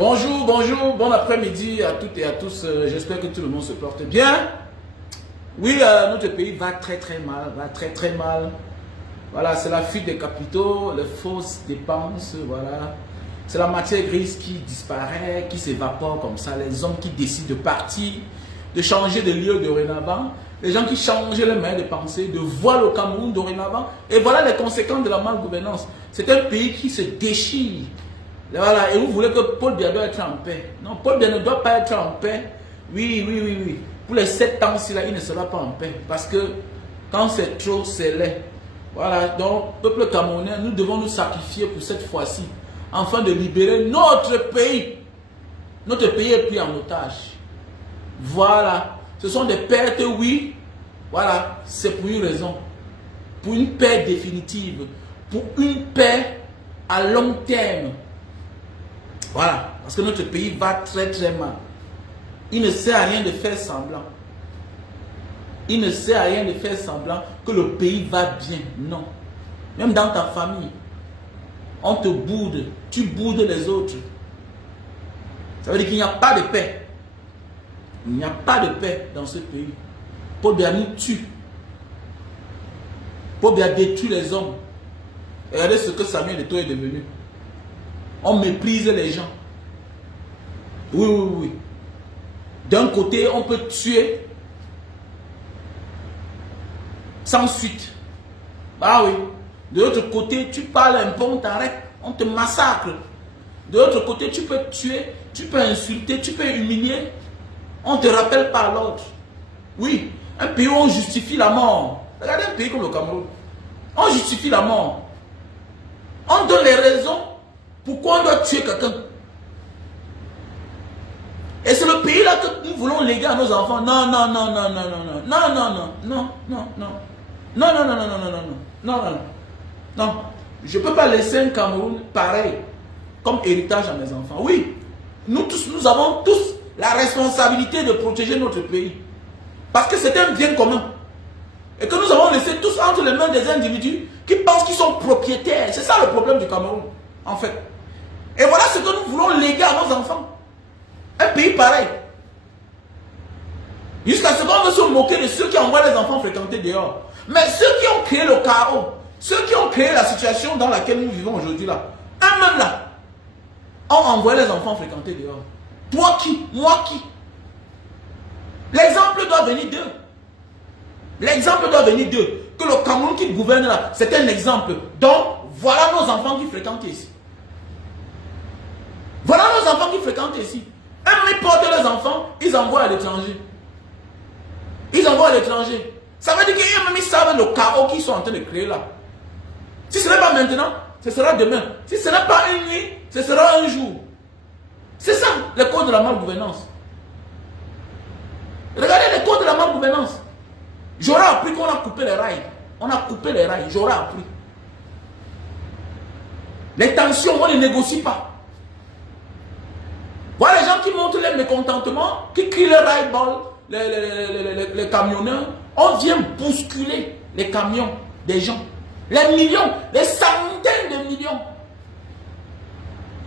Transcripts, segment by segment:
Bonjour, bonjour, bon après-midi à toutes et à tous. J'espère que tout le monde se porte bien. Oui, notre pays va très très mal. Voilà, c'est la fuite des capitaux, les fausses dépenses, voilà. C'est la matière grise qui disparaît, qui s'évapore comme ça. Les hommes qui décident de partir, de changer de lieu dorénavant. Les gens qui changent les manières de penser, de voir le Cameroun dorénavant. Et voilà les conséquences de la malgouvernance. C'est un pays qui se déchire. Voilà, et vous voulez que Paul Biya doit être en paix. Non, Paul Biya ne doit pas être en paix. Oui. Pour les 7 ans-ci, là, il ne sera pas en paix. Parce que quand c'est trop, c'est laid. Voilà, donc, peuple camerounais, nous devons nous sacrifier pour cette fois-ci, afin de libérer notre pays. Notre pays est pris en otage. Voilà, ce sont des pertes, oui. Voilà, c'est pour une raison. Pour une paix définitive. Pour une paix à long terme. Voilà, parce que notre pays va très mal. Il ne sert à rien de faire semblant. Il ne sert à rien de faire semblant que le pays va bien. Non. Même dans ta famille, on te boude. Tu boudes les autres. Ça veut dire qu'il n'y a pas de paix. Il n'y a pas de paix dans ce pays. Paul Biya nous tue. Paul Biya détruit les hommes. Regardez ce que Samuel Eto'o est devenu. On méprise les gens. Oui. D'un côté, on peut tuer sans suite. Ah oui. De l'autre côté, tu parles un peu, on t'arrête, on te massacre. De l'autre côté, tu peux tuer, tu peux insulter, tu peux humilier. On te rappelle par l'autre. Oui, un pays où on justifie la mort. Regardez un pays comme le Cameroun. On justifie la mort. On donne les raisons pourquoi on doit tuer quelqu'un. Et c'est le pays là que nous voulons léguer à nos enfants. Non. Je ne peux pas laisser un Cameroun pareil comme héritage à mes enfants. Oui, nous avons tous la responsabilité de protéger notre pays. Parce que c'est un bien commun. Et que nous avons laissé tous entre les mains des individus qui pensent qu'ils sont propriétaires. C'est ça le problème du Cameroun, en fait. Et voilà ce que nous voulons léguer à nos enfants. Un pays pareil. Jusqu'à ce qu'on veut se moquer de ceux qui envoient les enfants fréquenter dehors. Mais ceux qui ont créé le chaos, ceux qui ont créé la situation dans laquelle nous vivons aujourd'hui là, eux-mêmes là, ont envoyé les enfants fréquenter dehors. Toi qui? Moi qui? L'exemple doit venir d'eux. L'exemple doit venir d'eux. Que le Cameroun qui gouverne là, c'est un exemple. Donc, voilà nos enfants qui fréquentent ici. Voilà nos enfants qui fréquentent ici. Eux, ils portent les enfants, ils envoient à l'étranger. Ils envoient à l'étranger. Ça veut dire qu'eux-mêmes, ils savent le chaos qu'ils sont en train de créer là. Si ce n'est pas maintenant, ce sera demain. Si ce n'est pas une nuit, ce sera un jour. C'est ça, le code de la malgouvernance. Regardez le code de la malgouvernance. J'aurais appris qu'on a coupé les rails. On a coupé les rails, j'aurais appris. Les tensions, on ne les négocie pas. Voilà les gens qui montrent les mécontentements, qui crient les rails-balles, les camionneurs. On vient bousculer les camions des gens. Les millions, les centaines de millions.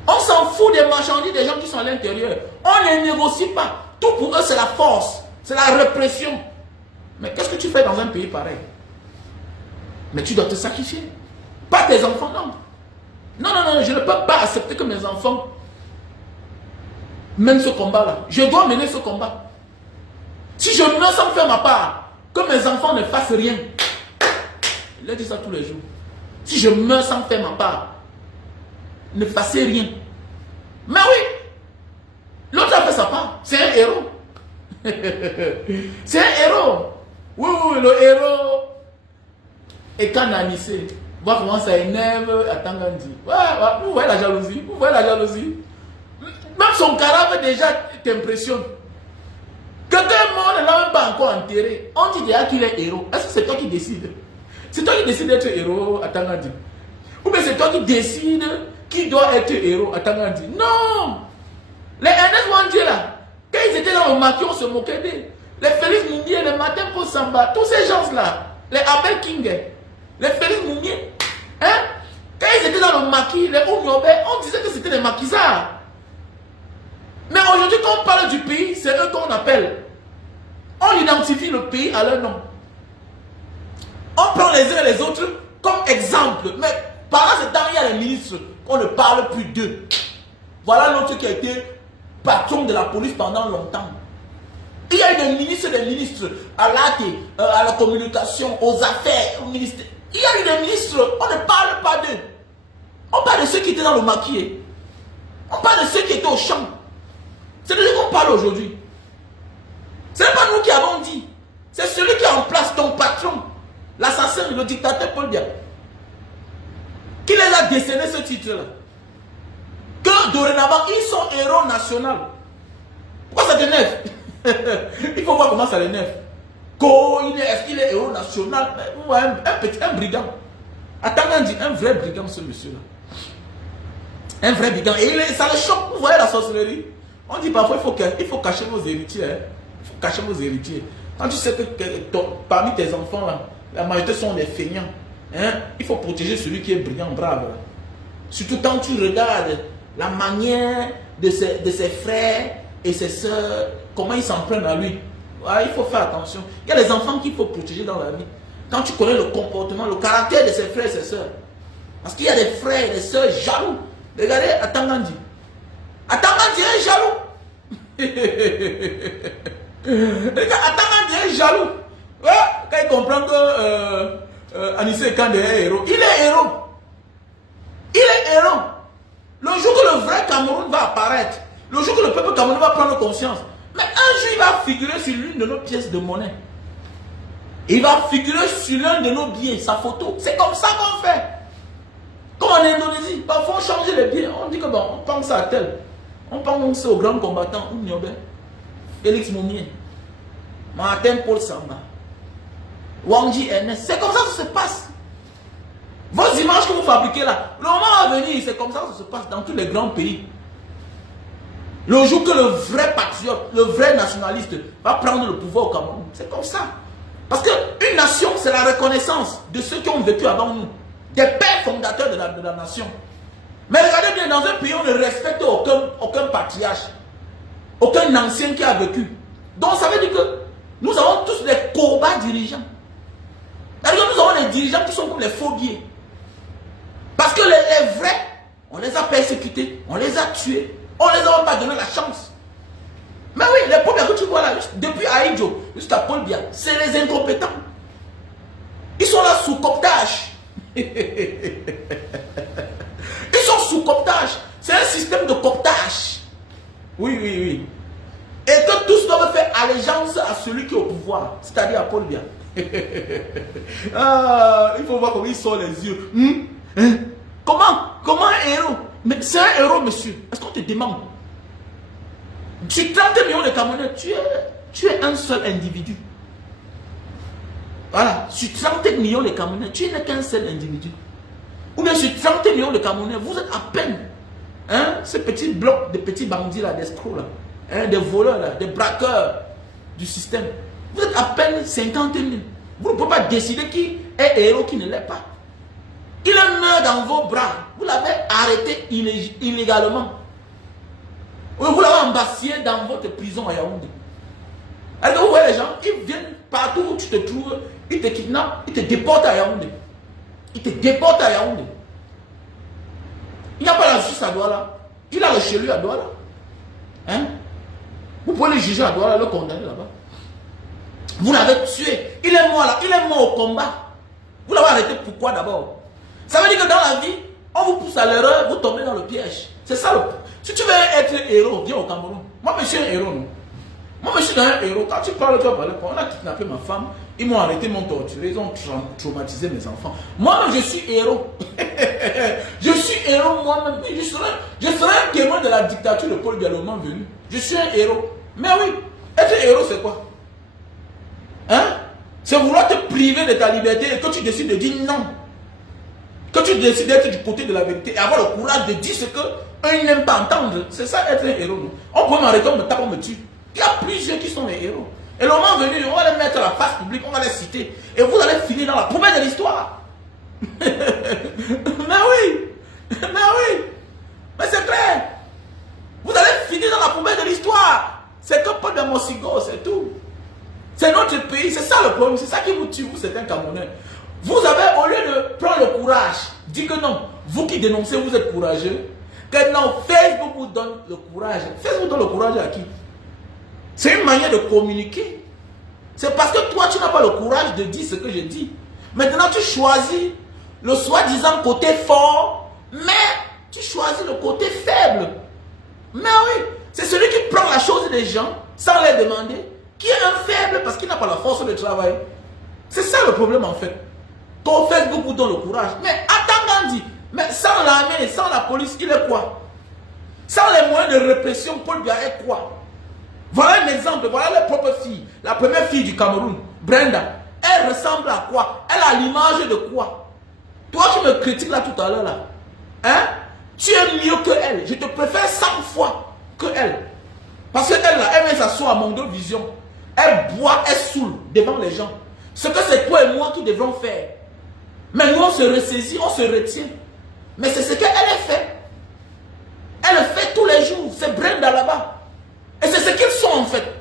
On s'en fout des marchandises des gens qui sont à l'intérieur. On ne négocie pas. Tout pour eux, c'est la force, c'est la répression. Mais qu'est-ce que tu fais dans un pays pareil? Mais tu dois te sacrifier. Pas tes enfants, non. Non, je ne peux pas accepter que mes enfants mènent ce combat-là. Je dois mener ce combat. Si je meurs sans faire ma part, que mes enfants ne fassent rien. Je leur dis ça tous les jours. Si je meurs sans faire ma part, ne fassez rien. Mais oui, l'autre a fait sa part. C'est un héros. C'est un héros. Oui, le héros est canalisé. Voir comment ça énerve à Tangandi. Vous voyez la jalousie. Vous voyez la jalousie. Même son cadavre déjà t'impressionne. Quelqu'un est mort, ne l'a même pas encore enterré. On dit déjà qu'il est héros. Est-ce que c'est toi qui décides? C'est toi qui décides d'être héros à Tangandi? Ou bien c'est toi qui décides qui doit être héros à Tangandi? Non! Les Ernest Ouandjé là, quand ils étaient dans le maquis, on se moquait d'eux. Les Félix Mounier, les Martin Paul Samba, tous ces gens-là, les Abel King, les Félix Mounier, hein? Quand ils étaient dans le maquis, les Oumiobe, on disait que c'était des maquisards. aujourd'hui, quand on parle du pays, c'est eux qu'on appelle. On identifie le pays à leur nom. On prend les uns et les autres comme exemple. Mais pendant ce temps, il y a les ministres. On ne parle plus d'eux. Voilà l'autre qui a été patron de la police pendant longtemps. Il y a des ministres à la communication, aux affaires, au ministère. Il y a eu des ministres, on ne parle pas d'eux. On parle de ceux qui étaient dans le maquis. On parle de ceux qui étaient au champ. C'est de lui qu'on parle aujourd'hui. Ce n'est pas nous qui avons dit. C'est celui qui est en place, ton patron, l'assassin, le dictateur Paul Biya, qui les a décerné ce titre-là. Que dorénavant, ils sont héros nationaux. Pourquoi ça t'énerve? Il faut voir comment ça l'énerve. Est-ce qu'il est héros national? Un brigand. Attends, on dit un vrai brigand, ce monsieur-là. Un vrai brigand. Et ça le choque. Vous voyez la sorcellerie? On dit parfois il faut cacher vos héritiers. Hein? Il faut cacher vos héritiers. Quand tu sais que parmi tes enfants, là, la majorité sont des feignants. Hein? Il faut protéger celui qui est brillant, brave. Là. Surtout quand tu regardes la manière de ses frères et ses soeurs, comment ils s'en prennent à lui. Ouais, il faut faire attention. Il y a des enfants qu'il faut protéger dans la vie. Quand tu connais le comportement, le caractère de ses frères et ses soeurs. Parce qu'il y a des frères et des soeurs jaloux. Regardez Atangandi. Atangandi est jaloux. Atangandi est jaloux. Ouais, quand il comprend que Anissé Kandé est héros. Il est héros. Il est héros. Le jour que le vrai Cameroun va apparaître, le jour que le peuple camerounais va prendre conscience, mais un jour il va figurer sur l'une de nos pièces de monnaie. Il va figurer sur l'un de nos billets, sa photo. C'est comme ça qu'on fait. Comme en Indonésie, parfois on change les billets. On dit que bon, on pense à tel. On pense au grand combattant, Félix Moumier, Martin Paul Samba, Wangji Ernest. C'est comme ça que ça se passe. Vos images que vous fabriquez là, le moment à venir, c'est comme ça que ça se passe dans tous les grands pays. Le jour que le vrai patriote, le vrai nationaliste va prendre le pouvoir au Cameroun, c'est comme ça. Parce qu'une nation, c'est la reconnaissance de ceux qui ont vécu avant nous, des pères fondateurs de la nation. Mais regardez bien, dans un pays, on ne respecte aucun patriarche, aucun ancien qui a vécu. Donc ça veut dire que nous avons tous des combats dirigeants. C'est-à-dire que nous avons des dirigeants qui sont comme les phobies. Parce que les vrais, on les a persécutés, on les a tués, on ne les a pas donné la chance. Mais oui, les premiers que tu vois là, depuis Aïdjo jusqu'à Paul Biya, c'est les incompétents. Ils sont là sous cooptage. Ils sont sous cooptage. C'est un système de cooptage. Oui, oui, oui. Et que tous doivent faire allégeance à celui qui est au pouvoir, c'est-à-dire à Paul Biya. Ah, il faut voir comment ils sont les yeux. Comment un héros? Mais c'est un héros, monsieur. Est-ce qu'on te demande? Sur 30 millions de Camerounais, tu es un seul individu. Voilà. Sur 30 millions de Camerounais, tu n'es qu'un seul individu. Ou bien sur 30 millions de Camerounais, vous êtes à peine ce petit bloc de petits bandits là, d'escrocs là, des voleurs là, des braqueurs du système. Vous êtes à peine 50 000. Vous ne pouvez pas décider qui est héros, qui ne l'est pas. Il est mort dans vos bras. Vous l'avez arrêté illégalement. Vous l'avez embassé dans votre prison à Yaoundé. Alors vous voyez les gens, ils viennent partout où tu te trouves, ils te kidnappent, ils te déportent à Yaoundé. Ils te déportent à Yaoundé. Il n'y a pas la justice à Douala. Il a le chez lui à Douala. Hein? Vous pouvez le juger à Douala, le condamner là-bas. Vous l'avez tué. Il est mort là. Il est mort au combat. Vous l'avez arrêté pourquoi d'abord? Ça veut dire que dans la vie, on vous pousse à l'erreur, vous tombez dans le piège. C'est ça le... Si tu veux être héros, viens au Cameroun. Moi, je suis un héros, non? Moi, je suis un héros. Quand tu parles, tu vas parler. On a kidnappé ma femme, ils m'ont arrêté, m'ont torturé, ils ont traumatisé mes enfants. Moi, je suis héros. Je suis héros moi-même. Je serai un témoin de la dictature de Paul Biya venu. Je suis un héros. Mais oui, être héros, c'est quoi? Hein? C'est vouloir te priver de ta liberté et que tu décides de dire non. Que tu décides d'être du côté de la vérité et avoir le courage de dire ce que eux n'aiment pas entendre. C'est ça être un héros. Non? On peut m'arrêter, on me tape, on me tue. Il y a plusieurs qui sont les héros. Et le moment venu, on va les mettre à la face publique, on va les citer. Et vous allez finir dans la poubelle de l'histoire. Mais oui. Mais oui. Mais c'est clair. Vous allez finir dans la poubelle de l'histoire. pas de Mosigo, c'est tout. C'est notre pays, c'est ça le problème, c'est ça qui vous tue, vous, c'est un Camerounais. Vous avez, au lieu de prendre le courage, dit que non, vous qui dénoncez, vous êtes courageux, que non, Facebook vous donne le courage. Facebook donne le courage à qui? C'est une manière de communiquer. C'est parce que toi, tu n'as pas le courage de dire ce que je dis. Maintenant, tu choisis le soi-disant côté fort, mais tu choisis le côté faible. Mais oui, c'est celui qui prend la chose des gens sans les demander, qui est un faible parce qu'il n'a pas la force de travail. C'est ça le problème en fait. Ton Facebook vous donne le courage. Mais attends, Gandhi, mais sans l'armée, sans la police, il est quoi? Sans les moyens de répression, Paul Biya est quoi? Voilà un exemple, voilà la propre fille, la première fille du Cameroun, Brenda. Elle ressemble à quoi? Elle a l'image de quoi? Toi qui me critiques là tout à l'heure là, hein? Tu es mieux que elle. Je te préfère 100 fois que elle. Parce qu'elle là, elle vient s'asseoir à Mondo Vision. Elle boit, elle saoule devant les gens. Ce que c'est toi et moi qui devrons faire. Mais nous on se ressaisit, on se retient. Mais c'est ce qu'elle a fait. Elle le fait tous les jours. C'est Brenda là-bas. Et c'est ce qu'ils sont en fait.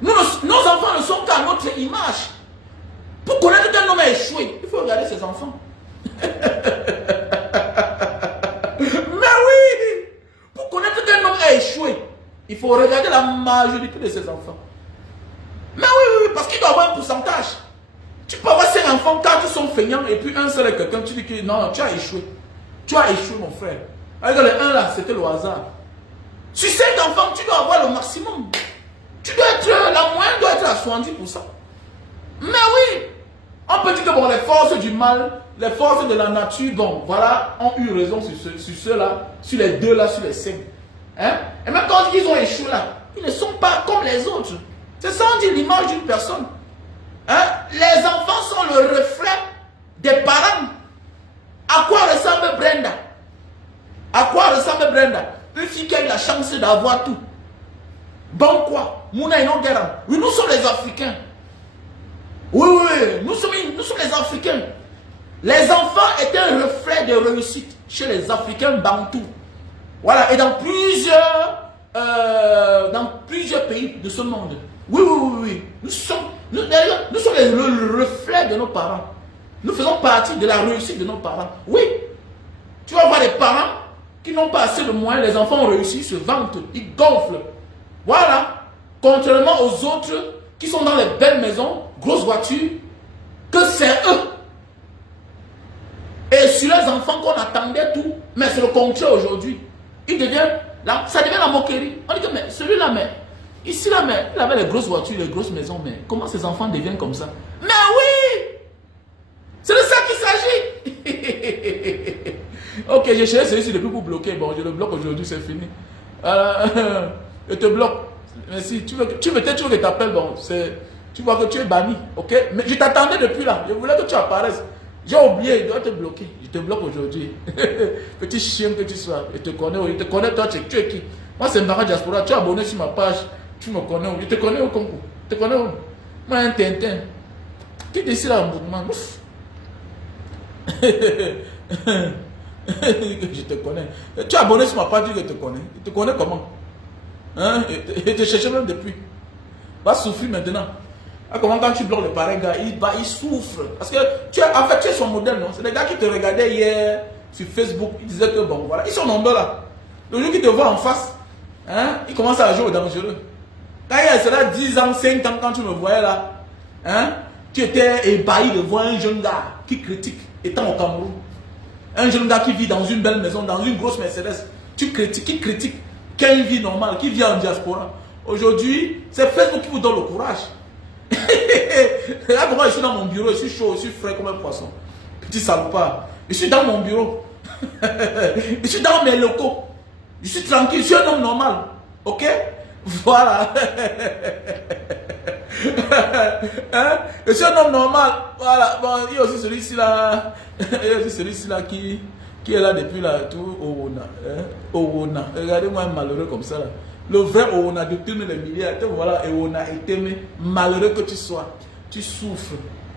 Nos enfants ne sont qu'à notre image. Pour connaître qu'un homme a échoué, il faut regarder ses enfants. Mais oui, pour connaître qu'un homme a échoué, il faut regarder la majorité de ses enfants. Mais oui, parce qu'il doit avoir un pourcentage. Tu peux avoir 5 enfants, 4 sont feignants et puis un seul est quelqu'un, tu dis que non, tu as échoué. Tu as échoué mon frère. Avec le 1 là, c'était le hasard. Sur 5 enfants, tu dois avoir le maximum. Tu dois être, la moyenne doit être à 70%. Mais oui, on peut dire que bon, les forces du mal, les forces de la nature, bon, voilà, ont eu raison sur ceux-là, sur les 2 là, sur les 5. Hein? Et même quand ils ont échoué là, ils ne sont pas comme les autres. C'est ça, on dit l'image d'une personne. Hein? Les enfants sont le reflet des parents. À quoi ressemble Brenda? À quoi ressemble Brenda? Une fille qui a eu la chance d'avoir tout. Bon quoi? Mouna et Nogera. Oui, nous sommes les Africains. Oui, nous sommes les Africains. Les enfants étaient un reflet de réussite chez les Africains bantous. Voilà, et dans plusieurs pays de ce monde. Oui. Nous sommes le reflet de nos parents. Nous faisons partie de la réussite de nos parents. Oui, tu vas voir des parents qui n'ont pas assez de moyens, les enfants ont réussi, ils se vantent, ils gonflent. Voilà. Contrairement aux autres qui sont dans les belles maisons, grosses voitures, que c'est eux. Et sur les enfants qu'on attendait tout, mais c'est le contraire aujourd'hui. Ça devient la moquerie. On dit que mais celui-là, mais ici là, mais il avait les grosses voitures, les grosses maisons, mais comment ces enfants deviennent comme ça? Mais oui! C'est de ça qu'il s'agit. Ok, j'ai cherché celui-ci depuis pour bloquer. Bon, je le bloque aujourd'hui, c'est fini. Je te bloque. Merci. Tu veux que je t'appelle, bon, tu vois que tu es banni, ok? Mais je t'attendais depuis là. Je voulais que tu apparaisses. J'ai oublié, je dois te bloquer. Je te bloque aujourd'hui. Petit chien que tu sois. Je te connais toi, tu es qui? Moi, c'est Mbara Diaspora. Tu es abonné sur ma page. Tu me connais. Je te connais au Congo. Je te connais où? Moi, un Tintin. Qui décide là, mouvement? Je te connais. Tu es abonné sur ma page, je te connais. Je te connais comment? Hein? Et te cherche même depuis. Va souffrir maintenant. Comment quand tu bloques le pareil gars, il souffre. Parce que tu es son modèle, non? C'est des gars qui te regardaient hier sur Facebook, ils disaient que bon, voilà, ils sont nombreux là. Le jour qu'ils te voient en face, hein, ils commencent à jouer au dangereux. Quand il y a cela 10 ans, 5 ans, quand tu me voyais là, hein, tu étais ébahi de voir un jeune gars qui critique, étant au Cameroun. Un jeune gars qui vit dans une belle maison, dans une grosse Mercedes. Tu critiques, qui critique, qui a une vie normale, qui vit en diaspora. Aujourd'hui, c'est Facebook qui vous donne le courage. Regarde comment je suis dans mon bureau, je suis chaud, je suis frais comme un poisson. Petit salopard. Je suis dans mon bureau. Je suis dans mes locaux. Je suis tranquille, je suis un homme normal. Ok? Voilà. Hein? Je suis un homme normal. Voilà. Bon, il y a aussi celui-ci là. Il y a aussi celui-ci là qui est là depuis là. Tout Owona. Hein? Owona. Regardez-moi un malheureux comme ça là. Le vrai Owona de tous les milliards. Voilà, Owona est aimé. Malheureux que tu sois. Tu souffres.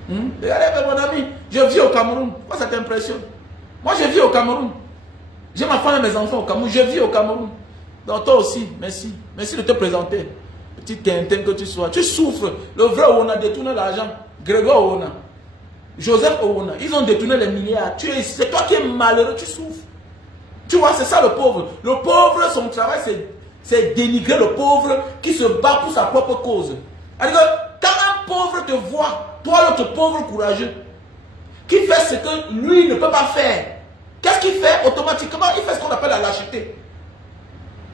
Regardez, mon ami. Je vis au Cameroun. Pourquoi ça t'impressionne? Moi, je vis au Cameroun. J'ai ma femme et mes enfants au Cameroun. Je vis au Cameroun. Donc toi aussi, merci. Merci de te présenter. petit tintin que tu sois, tu souffres. Le vrai Owona a détourné l'argent. Grégoire Owona, Joseph Owona, ils ont détourné les milliards. C'est toi qui es malheureux, tu souffres. Tu vois, c'est ça le pauvre. Le pauvre, son travail, c'est dénigrer le pauvre qui se bat pour sa propre cause. Alors, quand un pauvre te voit, toi l'autre pauvre courageux, qui fait ce que lui ne peut pas faire, qu'est-ce qu'il fait automatiquement? Il fait ce qu'on appelle la lâcheté.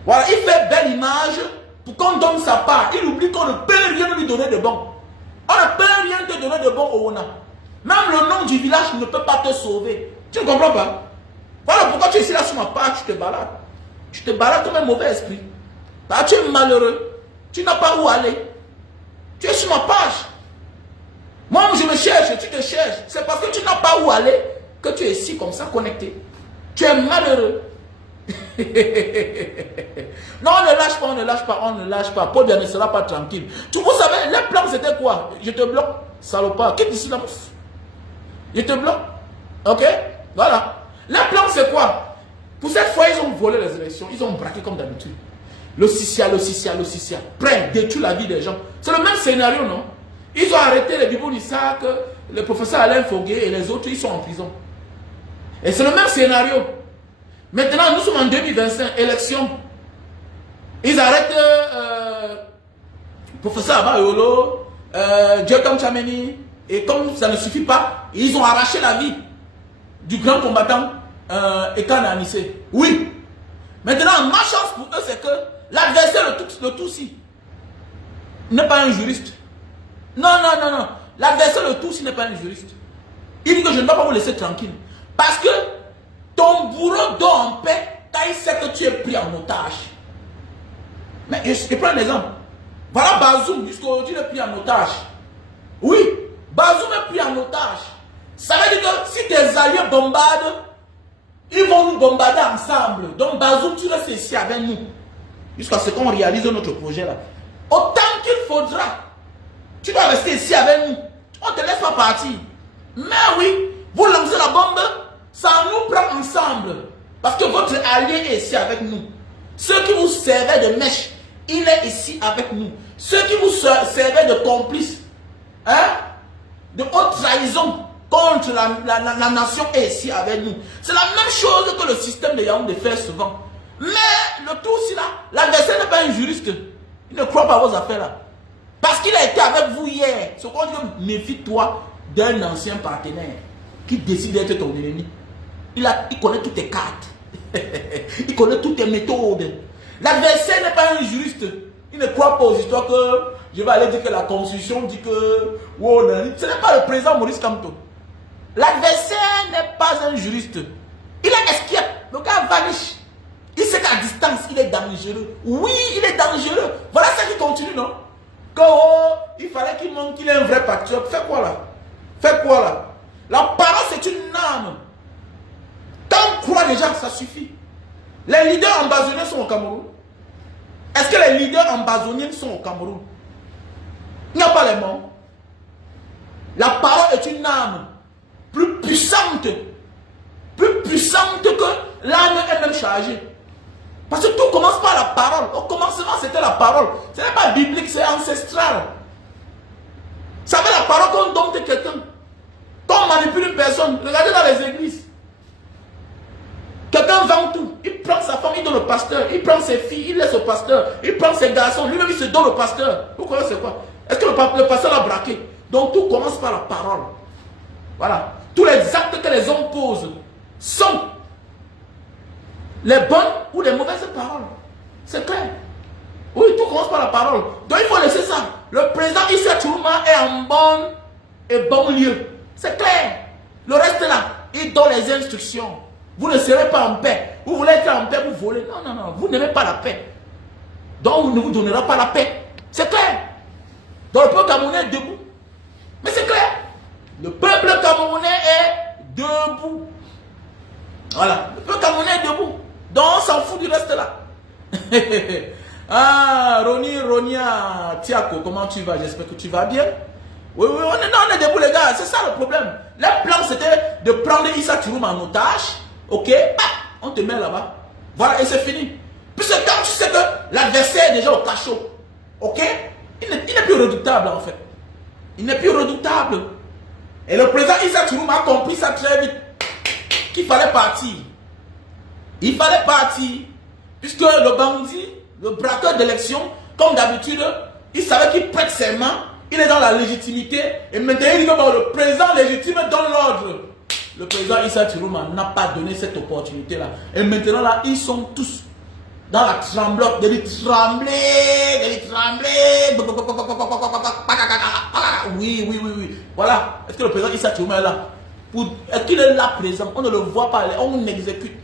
Voilà, il fait belle image pour qu'on donne sa part. Il oublie qu'on ne peut rien lui donner de bon. On ne peut rien te donner de bon au Owona. Même le nom du village ne peut pas te sauver. Tu ne comprends pas? Voilà pourquoi tu es ici là sur ma page, tu te balades. Tu te balades comme un mauvais esprit. Parce que tu es malheureux. Tu n'as pas où aller. Tu es sur ma page. Moi, je me cherche, tu te cherches. C'est parce que tu n'as pas où aller que tu es ici comme ça connecté. Tu es malheureux. Non, on ne lâche pas, on ne lâche pas, on ne lâche pas. Paul ne sera pas tranquille. Vous savez, les plans c'était quoi? Je te bloque, salopard. Quitte ici là. Je te bloque. Ok? Voilà. Les plans c'est quoi? Pour cette fois, ils ont volé les élections. Ils ont braqué comme d'habitude. Le Sissia. Prêt, détruire la vie des gens. C'est le même scénario, non? Ils ont arrêté les Bibou Nissak, le professeur Alain Foguet et les autres, ils sont en prison. Et c'est le même scénario. Maintenant, nous sommes en 2025, élection. Ils arrêtent professeur Abayolo, Djekom Chameni, et comme ça ne suffit pas, ils ont arraché la vie du grand combattant Ekan Anissé. Oui. Maintenant, ma chance pour eux, c'est que l'adversaire, le Tutsi, n'est pas un juriste. Non. L'adversaire, le Tutsi, n'est pas un juriste. Il dit que je ne dois pas vous laisser tranquille. Parce que ton bourreau dort en paix quand il sait que tu es pris en otage. Mais je prends un exemple. Voilà Bazoum, jusqu'à aujourd'hui, il est pris en otage. Oui, Bazoum est pris en otage. Ça veut dire que si tes alliés bombardent, ils vont nous bombarder ensemble. Donc Bazoum, tu restes ici avec nous. Jusqu'à ce qu'on réalise notre projet là. Autant qu'il faudra. Tu dois rester ici avec nous. On ne te laisse pas partir. Mais oui, vous lancez la bombe, ça nous prend ensemble. Parce que votre allié est ici avec nous. Ceux qui vous servaient de mèche, il est ici avec nous. Ceux qui vous servaient de complices, de haute trahison contre la nation est ici avec nous. C'est la même chose que le système de Yaoundé fait souvent. Mais le tout aussi là, l'adversaire n'est pas un juriste. Il ne croit pas à vos affaires là. Parce qu'il a été avec vous hier. Ce qu'on dit, méfie-toi d'un ancien partenaire qui décide d'être ton ennemi. Il connaît toutes tes cartes. Il connaît toutes tes méthodes. L'adversaire n'est pas un juriste. Il ne croit pas aux histoires que je vais aller dire que la constitution dit que... Oh, ce n'est pas le président Maurice Kamto. L'adversaire n'est pas un juriste. Il a esquivé. Le gars vanish. Il sait qu'à distance, il est dangereux. Oui, il est dangereux. Voilà ça qui continue, non? Que il fallait qu'il montre qu'il est un vrai patriote. Fais quoi là? Fais quoi là? La parole, c'est une âme. Tant qu'on croit déjà, ça suffit. Les leaders ambazoniens sont au Cameroun. Est-ce que les leaders ambazoniens sont au Cameroun? Il n'y a pas les morts. La parole est une âme plus puissante que l'âme elle-même chargée. Parce que tout commence par la parole. Au commencement, c'était la parole. Ce n'est pas biblique, c'est ancestral. Ça fait la parole qu'on dompte quelqu'un. Qu'on manipule une personne. Regardez dans les églises. Quelqu'un vend tout. Il prend sa femme, il donne au pasteur. Il prend ses filles, il laisse au pasteur. Il prend ses garçons, lui-même il se donne au pasteur. Vous connaissez quoi? Est-ce que le pasteur l'a braqué? Donc tout commence par la parole. Voilà. Tous les actes que les hommes posent sont les bonnes ou les mauvaises paroles. C'est clair. Oui, tout commence par la parole. Donc il faut laisser ça. Le président Issa Chourouma est en bon lieu. C'est clair. Le reste là, il donne les instructions. Vous ne serez pas en paix. Vous voulez être en paix, vous volez. Non. Vous n'aimez pas la paix. Donc on ne vous donnera pas la paix. C'est clair. Donc le peuple camerounais est debout. Mais c'est clair. Le peuple camerounais est debout. Voilà. Le peuple camerounais est debout. Donc on s'en fout du reste là. Ah, Ronia, Tiako, comment tu vas? J'espère que tu vas bien. Oui, on est debout les gars. C'est ça le problème. Le plan c'était de prendre Issa Chourouma en otage. Ok, on te met là-bas. Voilà, et c'est fini. Puisque quand tu sais que l'adversaire est déjà au cachot, Ok? Il n'est plus redoutable en fait. Il n'est plus redoutable. Et le président Issa Touroum a compris ça très vite. Qu'il fallait partir. Il fallait partir. Puisque le bandit, le braqueur d'élection, comme d'habitude, il savait qu'il prête ses mains. Il est dans la légitimité. Et maintenant, il dit que bon, le président légitime donne l'ordre. Le président Issa Touroum n'a pas donné cette opportunité-là. Et maintenant, là, ils sont tous dans la tremblote, de lui trembler, Oui. Voilà. Est-ce que le président Issa Touroum est là? Est-ce qu'il est là présent? On ne le voit pas, on exécute.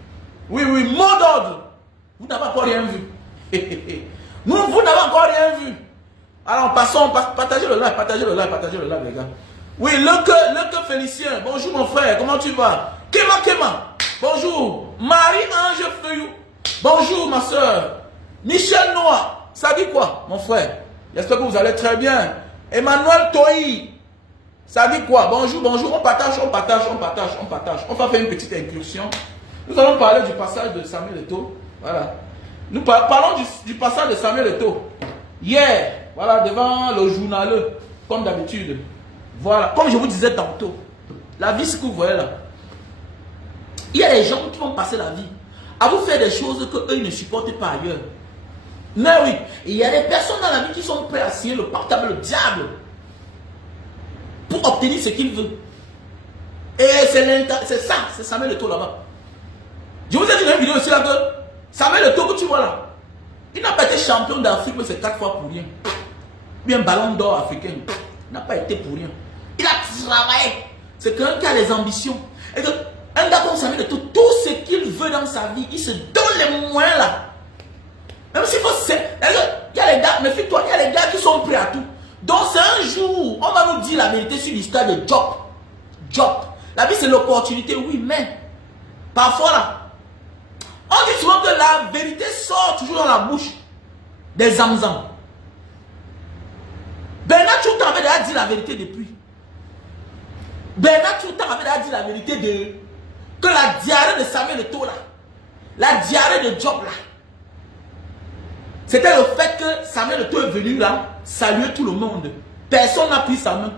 Oui, mot d'ordre. Vous n'avez encore rien vu. Vous n'avez encore rien vu. Alors, passons, partagez le live, les gars. Oui, le que Félicien. Bonjour, mon frère. Comment tu vas? Kema. Bonjour. Marie-Ange Feuillou. Bonjour, ma soeur. Michel Noah. Ça dit quoi, mon frère? J'espère que vous allez très bien. Emmanuel Toyi. Ça dit quoi? Bonjour. On partage. On va faire une petite incursion. Nous allons parler du passage de Samuel Eto'o. Voilà. Nous parlons du passage de Samuel Eto'o. Hier, voilà, devant le journaleux, comme d'habitude. Voilà. Comme je vous disais tantôt, la vie, ce que vous voyez là. Il y a des gens qui vont passer la vie à vous faire des choses que eux ne supportent pas ailleurs. Mais oui, il y a des personnes dans la vie qui sont prêtes à signer le pacte avec le diable pour obtenir ce qu'ils veulent. Et c'est ça, c'est Samuel Eto'o là-bas. Je vous ai dit dans une vidéo aussi là que Samuel Eto'o que tu vois là, il n'a pas été champion d'Afrique, mais c'est 4 fois pour rien. Bien ballon d'or africain, il n'a pas été pour rien. Il a travaillé. C'est quelqu'un qui a les ambitions. Et que un gars comme Samuel Eto'o, tout ce qu'il veut dans sa vie, il se donne les moyens là. Même s'il faut... Il y a les gars, méfie-toi, il y a les gars qui sont prêts à tout. Donc c'est un jour, on va nous dire la vérité sur l'histoire de Job. La vie c'est l'opportunité, oui, mais parfois là, on dit souvent que la vérité sort toujours dans la bouche des zamzam. Bernard Choutan avait déjà dit la vérité depuis. Bernard Choutan avait déjà dit la vérité que la diarrhée de Samuel Eto'o là, la diarrhée de Job là, c'était le fait que Samuel Eto'o est venu là, saluer tout le monde. Personne n'a pris sa main.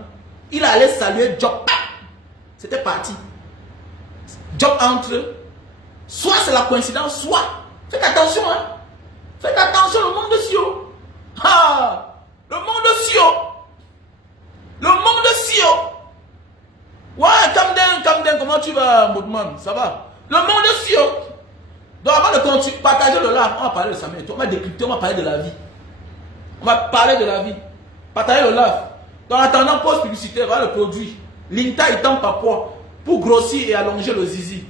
Il allait saluer Job. C'était parti. Job entre. Soit c'est la coïncidence, soit. Faites attention, hein. Faites attention, le monde de Sio. Ah, le monde de Sio. Le monde de Sio. Ouais, Kamden, comment tu vas, Moudman? Ça va? Le monde de Sio. Donc avant de continuer, partager le live, on va parler de Samuel Eto'o, on va décrypter, on va parler de la vie. On va parler de la vie. Partager le live. Donc en attendant, pause publicitaire, voilà le produit. Linta étant Papua pour grossir et allonger le zizi.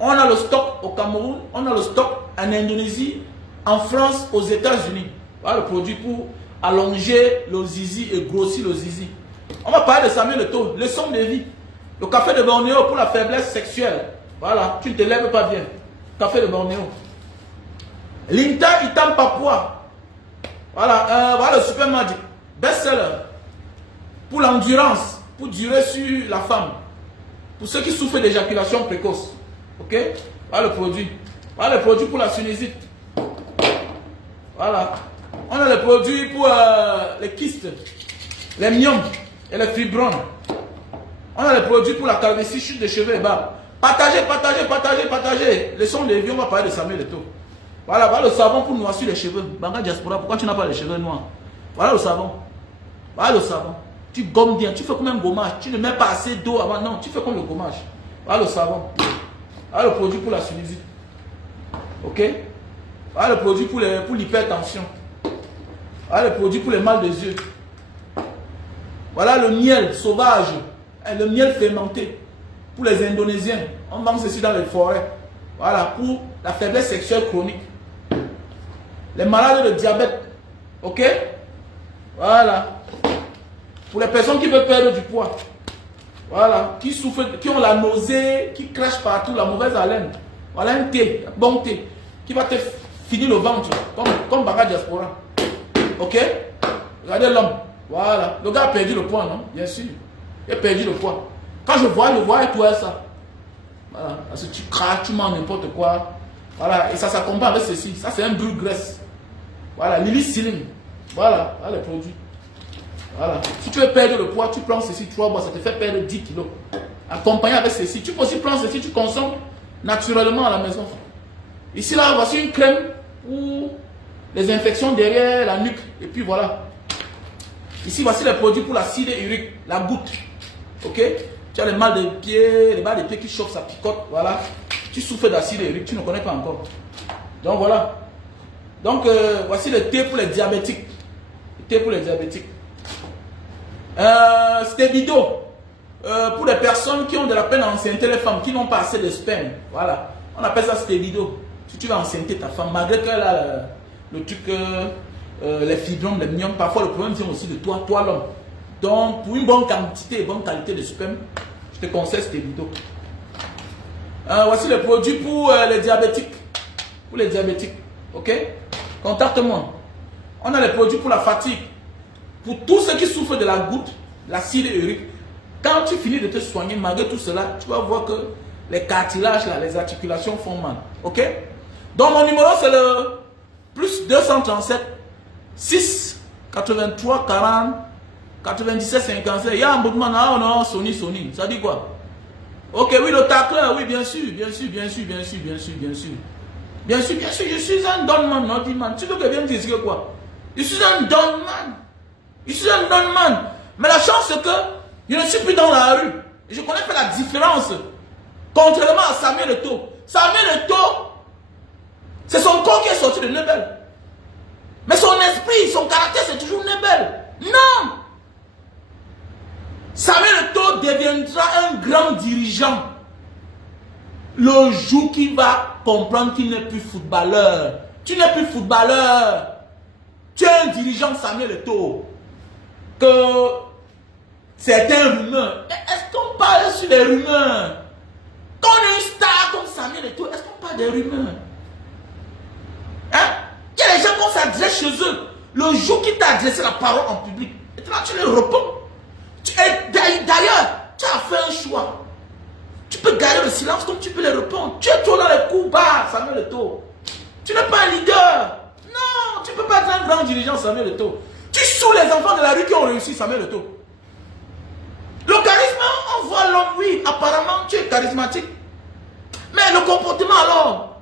On a le stock au Cameroun, on a le stock en Indonésie, en France, aux États-Unis. Voilà le produit pour allonger le zizi et grossir le zizi. On va parler de Samuel Eto'o, leçon de vie. Le café de Bornéo pour la faiblesse sexuelle. Voilà, tu ne te lèves pas bien. Café de Bornéo. Linta Itam Papua. Voilà, voilà le super magic. Best-seller. Pour l'endurance, pour durer sur la femme. Pour ceux qui souffrent d'éjaculation précoce. Ok? Voilà le produit. Voilà le produit pour la sinusite. Voilà. On a le produit pour les kystes, les myomes et les fibromes. On a le produit pour la calvitie, chute de cheveux et barbe. Partagez. Leçon de vie, on va parler de Samuel Eto'o. Voilà, voilà le savon pour noircir les cheveux. Banga Diaspora, pourquoi tu n'as pas les cheveux noirs? Voilà le savon. Voilà le savon. Tu gommes bien, tu fais comme un gommage. Tu ne mets pas assez d'eau avant. Non, tu fais comme le gommage. Voilà le savon. Voilà le produit pour la sinusite. Ok? Voilà le produit pour l'hypertension. Voilà le produit pour les mal des yeux. Voilà le miel sauvage. Le miel fermenté. Pour les Indonésiens. On vend ceci dans les forêts. Voilà, pour la faiblesse sexuelle chronique. Les malades de diabète. Ok? Voilà. Pour les personnes qui veulent perdre du poids. Voilà. Qui souffrent, qui ont la nausée, qui crachent partout, la mauvaise haleine. Voilà un thé, un bon thé. Qui va te finir le ventre. Comme Banga Diaspora. Ok? Regardez l'homme. Voilà. Le gars a perdu le poids, non? Bien sûr. Il a perdu le poids. Quand je vois et tout ça. Voilà. Parce que tu craches, tu manges n'importe quoi. Voilà. Et ça s'accompagne avec ceci. Ça, c'est un brûle-graisse. Voilà. Lily Céline. Voilà, voilà les produits. Voilà. Si tu veux perdre le poids, tu prends ceci 3 mois, ça te fait perdre 10 kilos. Accompagné avec ceci. Tu peux aussi prendre ceci, tu consommes naturellement à la maison. Ici, là, voici une crème pour les infections derrière la nuque. Et puis voilà. Ici, voici les produits pour l'acide urique, la goutte. Ok? Tu as les mal de pied, les balles de pied qui chauffent, ça picote. Voilà. Tu souffres d'acide urique, tu ne connais pas encore. Donc voilà. Donc voici le thé pour les diabétiques. Le thé pour les diabétiques. Stébido. Pour les personnes qui ont de la peine à enceinte, les femmes qui n'ont pas assez de sperme. Voilà. On appelle ça stébido. Si tu vas enceinte ta femme, malgré qu'elle a le truc, les fibromes, les myomes, parfois le problème vient aussi de toi l'homme. Donc, pour une bonne quantité et bonne qualité de sperme, je te conseille stébido. Voici les produits pour les diabétiques. Pour les diabétiques. Ok? Contacte-moi. On a les produits pour la fatigue. Pour tous ceux qui souffrent de la goutte, l'acide urique, quand tu finis de te soigner, malgré tout cela, tu vas voir que les cartilages, là, les articulations font mal. Ok? Donc mon numéro c'est le plus 237 6 83 40 97 57. Il y a un mouvement là, non, Sony. Ça dit quoi? Ok, oui, le tacleur, oui, bien sûr, je suis un donman, non, man. Tu veux que bien dire quoi? Je suis un donman. Mais la chance c'est que je ne suis plus dans la rue. Et je connais pas la différence. Contrairement à Samuel Eto'o. Samuel Eto'o, c'est son corps qui est sorti de Nebel. Mais son esprit, son caractère, c'est toujours Nebel. Non! Samuel Eto'o deviendra un grand dirigeant le jour qu'il va comprendre qu'il n'est plus footballeur. Tu n'es plus footballeur. Tu es un dirigeant, Samuel Eto'o. Que certains rumeurs. Est-ce qu'on parle sur les rumeurs? Quand on est une star comme Samuel Eto'o, est-ce qu'on parle des rumeurs? Hein? Il y a des gens qu'on s'adresse chez eux. Le jour qui t'a adressé la parole en public, et là tu les réponds. D'ailleurs, tu as fait un choix. Tu peux garder le silence comme tu peux les répondre. Tu es trop dans les coups bas, Samuel Eto'o. Tu n'es pas un leader. Non, tu ne peux pas être un grand dirigeant, Samuel Eto'o. Tu saoules les enfants de la rue qui ont réussi, Samuel Eto'o. Le charisme, on voit l'homme, oui, apparemment tu es charismatique. Mais le comportement alors,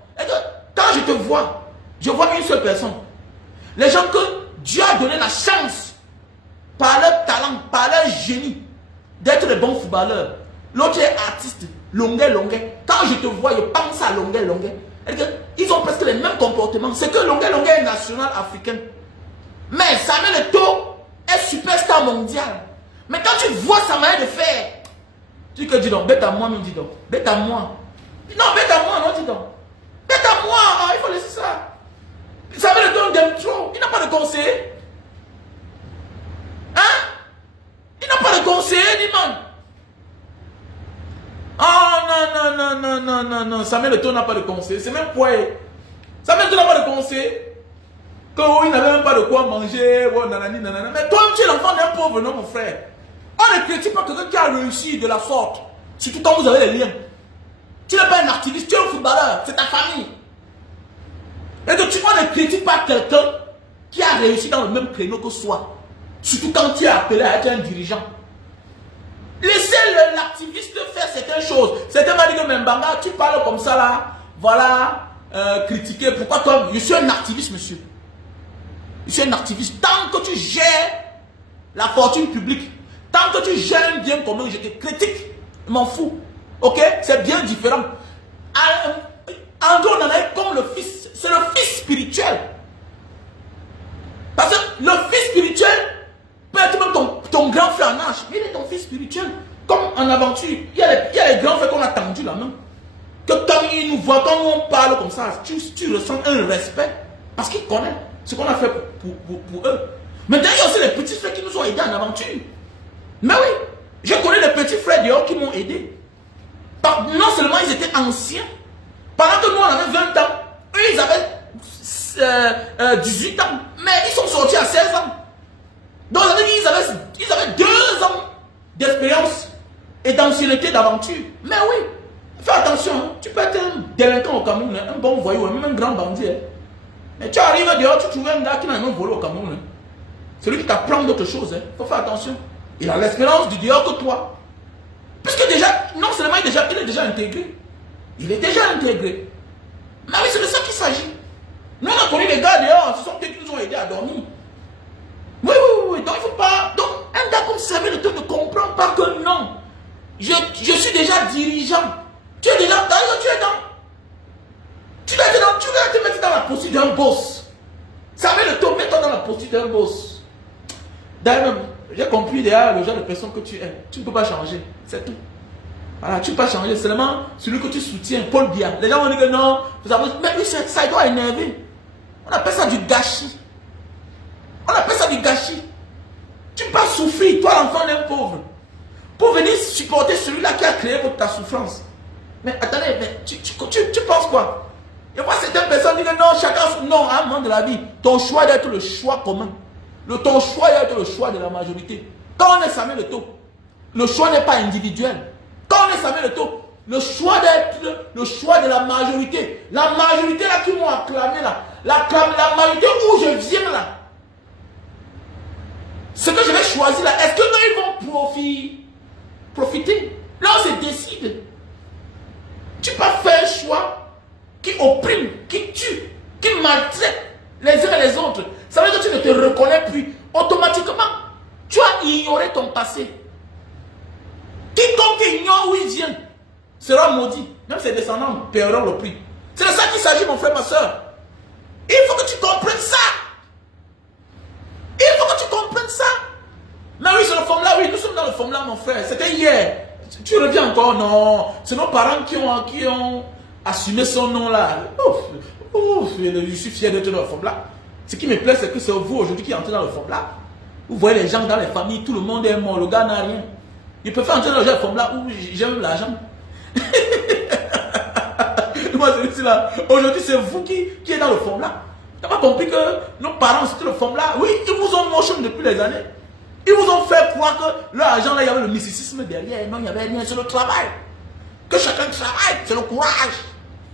quand je te vois, je vois une seule personne. Les gens que Dieu a donné la chance, par leur talent, par leur génie, d'être des bons footballeurs. L'autre est artiste, longuet. Quand je te vois, je pense à longuet. Ils ont presque les mêmes comportements. C'est que longuet est national africain. Mais Samuel Eto'o est superstar mondial. Mais quand tu vois sa manière de faire, tu te dis donc, bête à moi, non, dis donc. Bête à moi. Non, bête à moi, non, dis donc. Bête à moi, il faut laisser ça. Samuel Eto'o aime trop. Il n'a pas de conseiller. Hein? Il n'a pas de conseiller, dit man. Oh non. Samuel Eto'o n'a pas de conseiller. C'est même poids. Samuel Eto'o n'a pas de conseiller. Quand il n'avait même pas de quoi manger. Mais toi, tu es l'enfant d'un pauvre, non, mon frère. On ne critique pas quelqu'un qui a réussi de la sorte. Surtout quand vous avez les liens. Tu n'es pas un activiste, tu es un footballeur. C'est ta famille. Et donc, on ne critique pas quelqu'un qui a réussi dans le même créneau que soi. Surtout quand tu es appelé à être un dirigeant. Laissez l'activiste faire certaines choses. Certains m'ont dit que Mbanga, tu parles comme ça là. Voilà, critiquer. Pourquoi toi? Je suis un activiste, monsieur. Je suis un activiste. Tant que tu gères la fortune publique, tant que tu gères un bien commun, je te critique. Je m'en fous. Ok? C'est bien différent. André, on en est comme le fils. C'est le fils spirituel. Parce que le fils spirituel peut être même ton grand frère en âge. Mais il est ton fils spirituel. Comme en aventure, il y a les grands frères qu'on a tendus la main. Que quand ils nous voient, quand on parle comme ça, tu ressens un respect. Parce qu'ils connaissent ce qu'on a fait pour eux. Mais d'ailleurs, c'est les petits frères qui nous ont aidés en aventure. Mais oui, je connais les petits frères dehors qui m'ont aidé. Non seulement ils étaient anciens, pendant que nous on avait 20 ans, eux ils avaient 18 ans, mais ils sont sortis à 16 ans. Donc ils avaient 2 ans d'expérience et d'ancienneté d'aventure. Mais oui, fais attention, hein. Tu peux être un délinquant au Cameroun, un bon voyou, même un grand bandit. Hein. Mais tu arrives dehors, tu trouves un gars qui n'a même volé au Cameroun. Hein. Celui qui t'apprend d'autres choses, il faut faire attention. Il a l'expérience du dehors que toi. Puisque déjà, non seulement il est déjà intégré. Il est déjà intégré. Mais oui, c'est de ça qu'il s'agit. Nous, on a connu les gars dehors, ce sont eux qui nous ont aidés à dormir. Oui. Donc, il ne faut pas... Donc, un gars comme Samuel Eto'o ne comprend pas que non. Je suis déjà dirigeant. Tu es déjà... D'ailleurs, tu es dans... Tu dois te mettre dans la posture d'un boss. Samuel Eto'o, mets-toi dans la posture d'un boss. D'ailleurs, j'ai compris déjà le genre de personne que tu es. Tu ne peux pas changer. C'est tout. Voilà, tu ne peux pas changer. Seulement celui que tu soutiens, Paul Biya. Les gens vont dire que non. Mais oui, ça doit énerver. On appelle ça du gâchis. On appelle ça du gâchis. Tu peux pas souffrir, toi l'enfant d'un pauvre, pour venir supporter celui-là qui a créé ta souffrance. Mais attendez, mais tu penses quoi? Il y a certaines personnes qui disent non, chacun, non, à un moment de la vie, ton choix doit être le choix commun. Ton choix doit être le choix de la majorité. Quand on est Samuel Eto'o, le choix n'est pas individuel. Quand on est Samuel Eto'o, le choix doit être le choix de la majorité. La majorité là qui m'ont acclamé là, la majorité où je viens là. Ce que je vais choisir là, est-ce que nous ils vont profiter? Là on se décide. Tu peux pas faire un choix qui opprime, qui tue, qui maltraite les uns et les autres. Ça veut dire que tu ne te reconnais plus. Automatiquement, tu as ignoré ton passé. Quiconque ignore où il vient sera maudit. Même ses descendants paieront le prix. C'est de ça qu'il s'agit, mon frère, ma soeur. Il faut que tu comprennes ça. Il faut que tu comprennes ça. Mais oui, c'est le forme là, oui, nous sommes dans le forme là, mon frère. C'était hier. Tu reviens encore, non. C'est nos parents qui ont assumé son nom là. Je suis fier d'être dans le forme là. Ce qui me plaît, c'est que c'est vous aujourd'hui qui entrez dans le forme là. Vous voyez les gens dans les familles, tout le monde est mort, le gars n'a rien. Il peut faire entrer dans le forme là où j'aime l'argent. Moi, celui là. Aujourd'hui, c'est vous qui êtes dans le forme là. Tu n'as pas compris que nos parents, c'était le forme là. Oui, ils vous ont moché depuis les années. Ils vous ont fait croire que leur argent là, il y avait le mysticisme derrière. Non, il n'y avait rien, c'est le travail. Que chacun travaille, c'est le courage.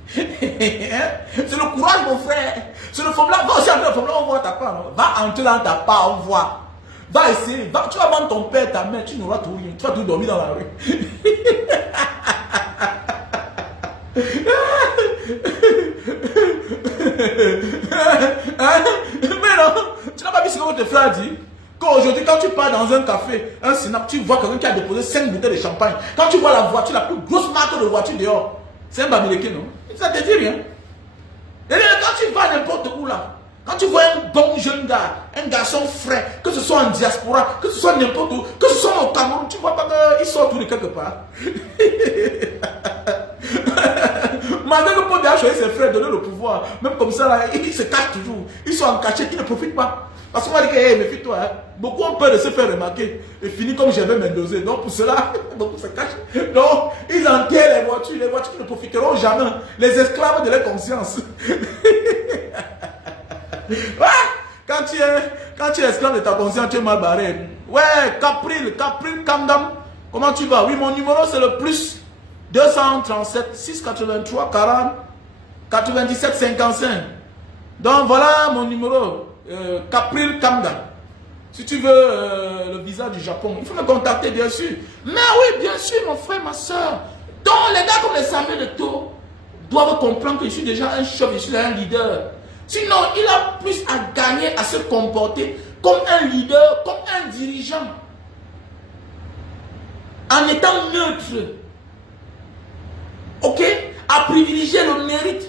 C'est le courage, mon frère. C'est le forme là. Va aussi entrer le forme là, on voit ta part. Non? Va entrer dans ta part, on voit. Va essayer. Tu vas vendre ton père, ta mère, tu n'auras tout rien. Tu vas tout dormir dans la rue. Mais non, tu n'as pas vu ce que votre frère a dit? Qu'aujourd'hui, quand tu pars dans un café, un synapse, tu vois quelqu'un qui a déposé 5 bouteilles de champagne. Quand tu vois la voiture, la plus grosse marque de voiture dehors, c'est un Bamileke, non? Ça te dit rien. Et quand tu vas n'importe où là, quand tu vois un bon jeune gars, un garçon frais, que ce soit en diaspora, que ce soit n'importe où, que ce soit au Cameroun, tu vois pas qu'il sort tout de quelque part. Malgré que Paul a choisi ses frères, donner le pouvoir, même comme ça, là, ils se cachent toujours. Ils sont en cachette, ils ne profitent pas. Parce qu'on va dire que, hey, méfie-toi, hein. Beaucoup ont peur de se faire remarquer. Et finit comme j'avais Mendoza. Donc pour cela, beaucoup se cachent. Donc, ils enterrent les voitures qui ne profiteront jamais. Les esclaves de leur conscience. Ouais, quand tu es esclave de ta conscience, tu es mal barré. Ouais, Capril, Kangam. Comment tu vas? Oui, mon numéro c'est le plus 237 683 40 97 55. Donc voilà mon numéro. Capril Kangam. Si tu veux le visa du Japon, il faut me contacter bien sûr. Mais oui, bien sûr, mon frère, ma soeur. Donc les gars comme les Samuel Eto'o doivent comprendre que je suis déjà un chef, je suis un leader. Sinon, il a plus à gagner à se comporter comme un leader, comme un dirigeant. En étant neutre. Ok? À privilégier le mérite.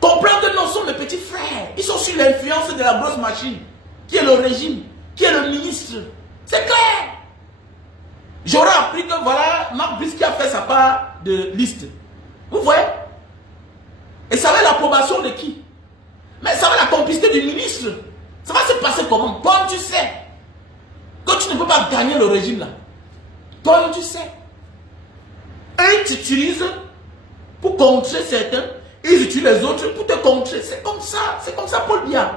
Comprendre que nous sommes mes petits frères. Ils sont sous l'influence de la grosse machine. Qui est le régime. Qui est le ministre. C'est clair. J'aurais appris que voilà, Marc Brice qui a fait sa part de liste. Vous voyez? Et ça va l'approbation de qui? Mais ça va la complicité du ministre. Ça va se passer comment? Toi, tu sais que tu ne peux pas gagner le régime là. Toi, tu sais. Et ils t'utilisent pour contrer certains. Ils utilisent les autres pour te contrer. C'est comme ça, Paul Biya.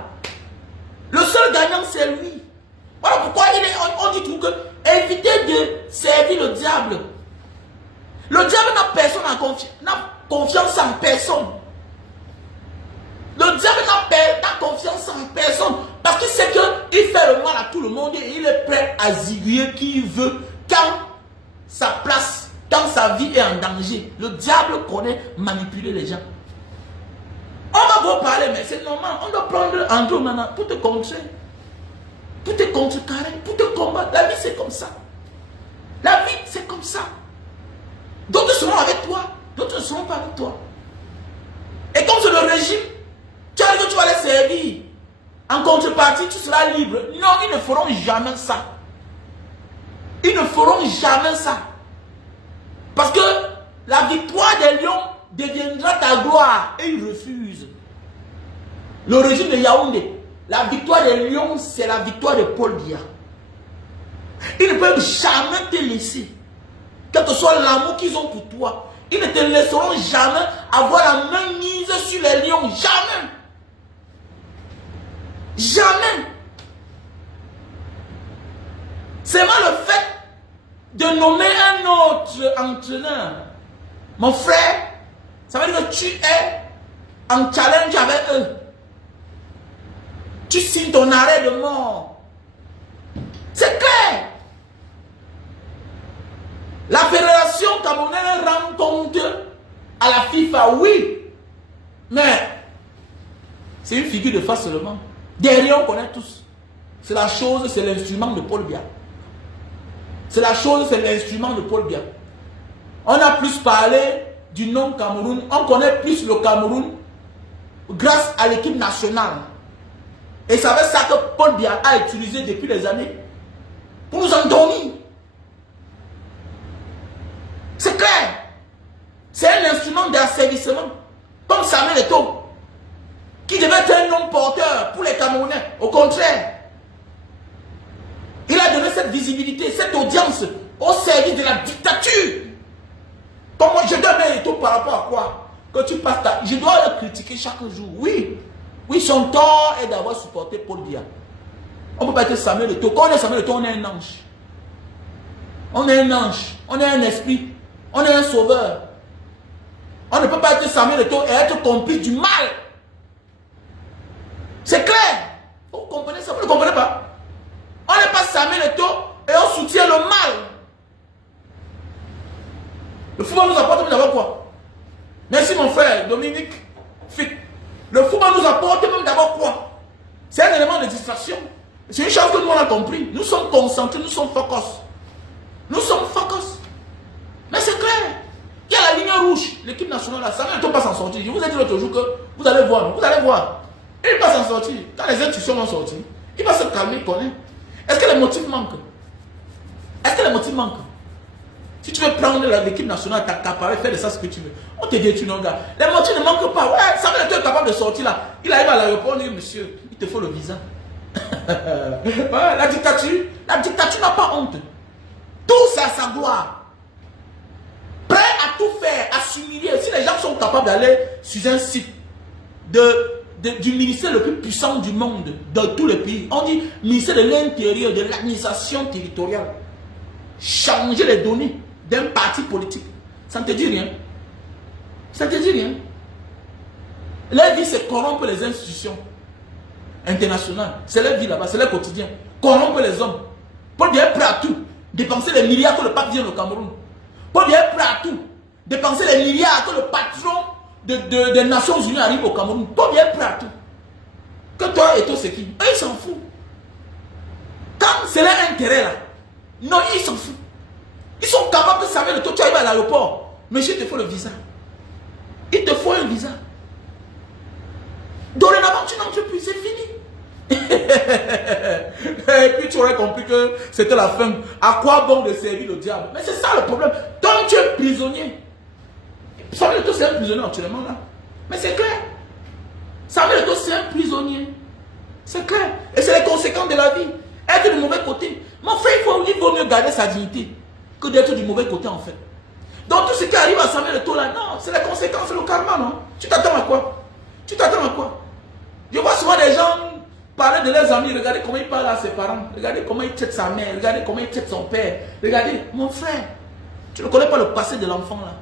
Le seul gagnant, c'est lui. Voilà pourquoi on dit tout que évitez de servir le diable. Le diable n'a confiance en personne. Le diable n'a confiance en personne parce qu'il sait qu'il fait le monde et il est prêt à ziguer qui il veut quand sa place, quand sa vie est en danger. Le diable connaît manipuler les gens. On va vous parler, mais c'est normal. On doit prendre Andrew Nana pour te contrer. Pour te contrecarrer, pour te combattre. La vie, c'est comme ça. La vie, c'est comme ça. D'autres seront avec toi, d'autres ne seront pas avec toi. Et comme c'est le régime, tu as dit que tu vas les servir. En contrepartie, tu seras libre. Non, ils ne feront jamais ça. Ils ne feront jamais ça. Parce que la victoire des lions deviendra ta gloire. Et ils refusent. Le régime de Yaoundé, la victoire des lions, c'est la victoire de Paul Biya. Ils ne peuvent jamais te laisser. Quel que soit l'amour qu'ils ont pour toi, ils ne te laisseront jamais avoir la main mise sur les lions. Jamais. Jamais. C'est moi le fait de nommer un autre entraîneur. Mon frère, ça veut dire que tu es en challenge avec eux. Tu signes ton arrêt de mort. C'est clair. La fédération camerounaise rend compte à la FIFA, oui. Mais c'est une figure de face seulement. Derrière, on connaît tous. C'est la chose, c'est l'instrument de Paul Biya. C'est la chose, c'est l'instrument de Paul Biya. On a plus parlé du nom Cameroun. On connaît plus le Cameroun grâce à l'équipe nationale. Et c'est avec ça que Paul Biya a utilisé depuis des années pour nous endormir. C'est clair. C'est un instrument d'asservissement. Comme Samuel Eto'o, qui devait être un homme porteur pour les Camerounais. Au contraire, il a donné cette visibilité, cette audience au service de la dictature. Comme moi, je donne Eto'o par rapport à quoi? Que tu passes ta... Je dois le critiquer chaque jour. Oui. Oui, son tort est d'avoir supporté Paul Biya. On ne peut pas être Samuel Eto'o. Quand on est Samuel Eto'o, on est un ange. On est un ange. On est un esprit. On est un sauveur. On ne peut pas être Samuel Eto'o et être complice du mal. C'est clair. Vous comprenez ça? Vous ne comprenez pas? On n'est pas Samuel Eto'o et on soutient le mal. Le football nous apporte d'abord quoi? Merci mon frère Dominique Fit. Le football nous apporte même d'abord quoi? C'est un élément de distraction. C'est une chose que nous on a compris. Nous sommes concentrés, nous sommes focus. Nous sommes focus. Mais c'est clair. Il y a la ligne rouge. L'équipe nationale, là, ça ne peut pas s'en sortir. Je vous ai dit l'autre jour que vous allez voir. Vous allez voir. Il va s'en sortir. Quand les institutions vont sortir, il va se calmer, il connaît. Est-ce que les motifs manquent? Est-ce que les motifs manquent? Si tu veux prendre l'équipe nationale, t'accaparer, faire de ça ce que tu veux. On te dit, tu n'en gars. Les motifs ne manquent pas. Ouais, ça veut dire que tu es capable de sortir là. Il arrive à l'aéroport, il dit, monsieur, il te faut le visa. Ouais, la dictature n'a pas honte. Tout c'est à sa gloire. Prêt à tout faire, à s'humilier. Si les gens sont capables d'aller sur un site du ministère le plus puissant du monde, dans tous les pays, on dit ministère de l'Intérieur, de l'administration territoriale, changer les données d'un parti politique, ça ne te dit rien. Ça ne te dit rien. La vie, c'est corrompre les institutions internationales. C'est leur vie là-bas, c'est leur quotidien. Corrompre les hommes. Paul Biya est prêt à tout. Dépenser les milliards que le pape vient au Cameroun. Paul Biya est prêt à tout. Dépenser les milliards que le patron des Nations Unies arrive au Cameroun. Paul Biya est prêt à tout. Que toi et toi, c'est qui? Eux, ils s'en foutent. Quand c'est leur intérêt là, non, ils s'en foutent. Ils sont capables de savoir de toi, tu arrives à l'aéroport. Monsieur, il te faut le visa. Il te faut un visa. Dorénavant, tu n'entres plus, c'est fini. Et puis tu aurais compris que c'était la fin. À quoi bon de servir le diable? Mais c'est ça le problème. Tant que tu es prisonnier. Samuel Eto'o c'est un prisonnier actuellement là. Mais c'est clair. Samuel Eto'o c'est un prisonnier. C'est clair. Et c'est les conséquences de la vie. Être du mauvais côté. Mon frère, il vaut mieux garder sa dignité que d'être du mauvais côté en fait. Donc tout ce qui arrive à Samuel Eto'o là, non, c'est les conséquences, c'est le karma, non? Tu t'attends à quoi? Tu t'attends à quoi? Je vois souvent des gens parler de leurs amis, regardez comment ils parlent à ses parents, regardez comment ils traitent sa mère, regardez comment ils traitent son père, regardez, mon frère, tu ne connais pas le passé de l'enfant là.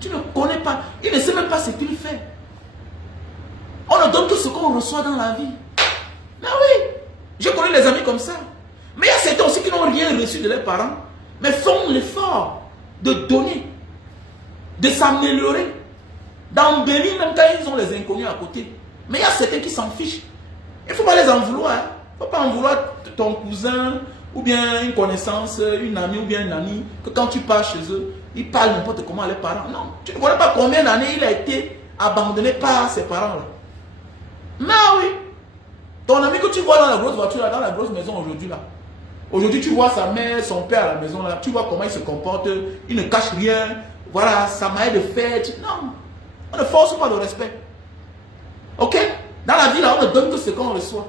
Tu ne connais pas, il ne sait même pas ce qu'il fait. On ne donne que ce qu'on reçoit dans la vie. Mais oui, je connais les amis comme ça. Mais il y a certains aussi qui n'ont rien reçu de leurs parents, mais font l'effort de donner, de s'améliorer, d'embellir même quand ils ont les inconnus à côté. Mais il y a certains qui s'en fichent. Il ne faut pas les en vouloir. Il ne faut pas en vouloir ton cousin, ou bien une connaissance, une amie ou bien une amie, que quand tu pars chez eux, ils parlent n'importe comment à leurs parents. Non, tu ne connais pas combien d'années il a été abandonné par ses parents. Là. Mais oui, ton ami que tu vois dans la grosse voiture, là, dans la grosse maison aujourd'hui, là. Aujourd'hui, tu vois sa mère, son père à la maison, là. Tu vois comment il se comporte, il ne cache rien. Voilà, sa manière de faire. Non, on ne force pas le respect. Ok? Dans la vie, là, on ne donne que ce qu'on reçoit.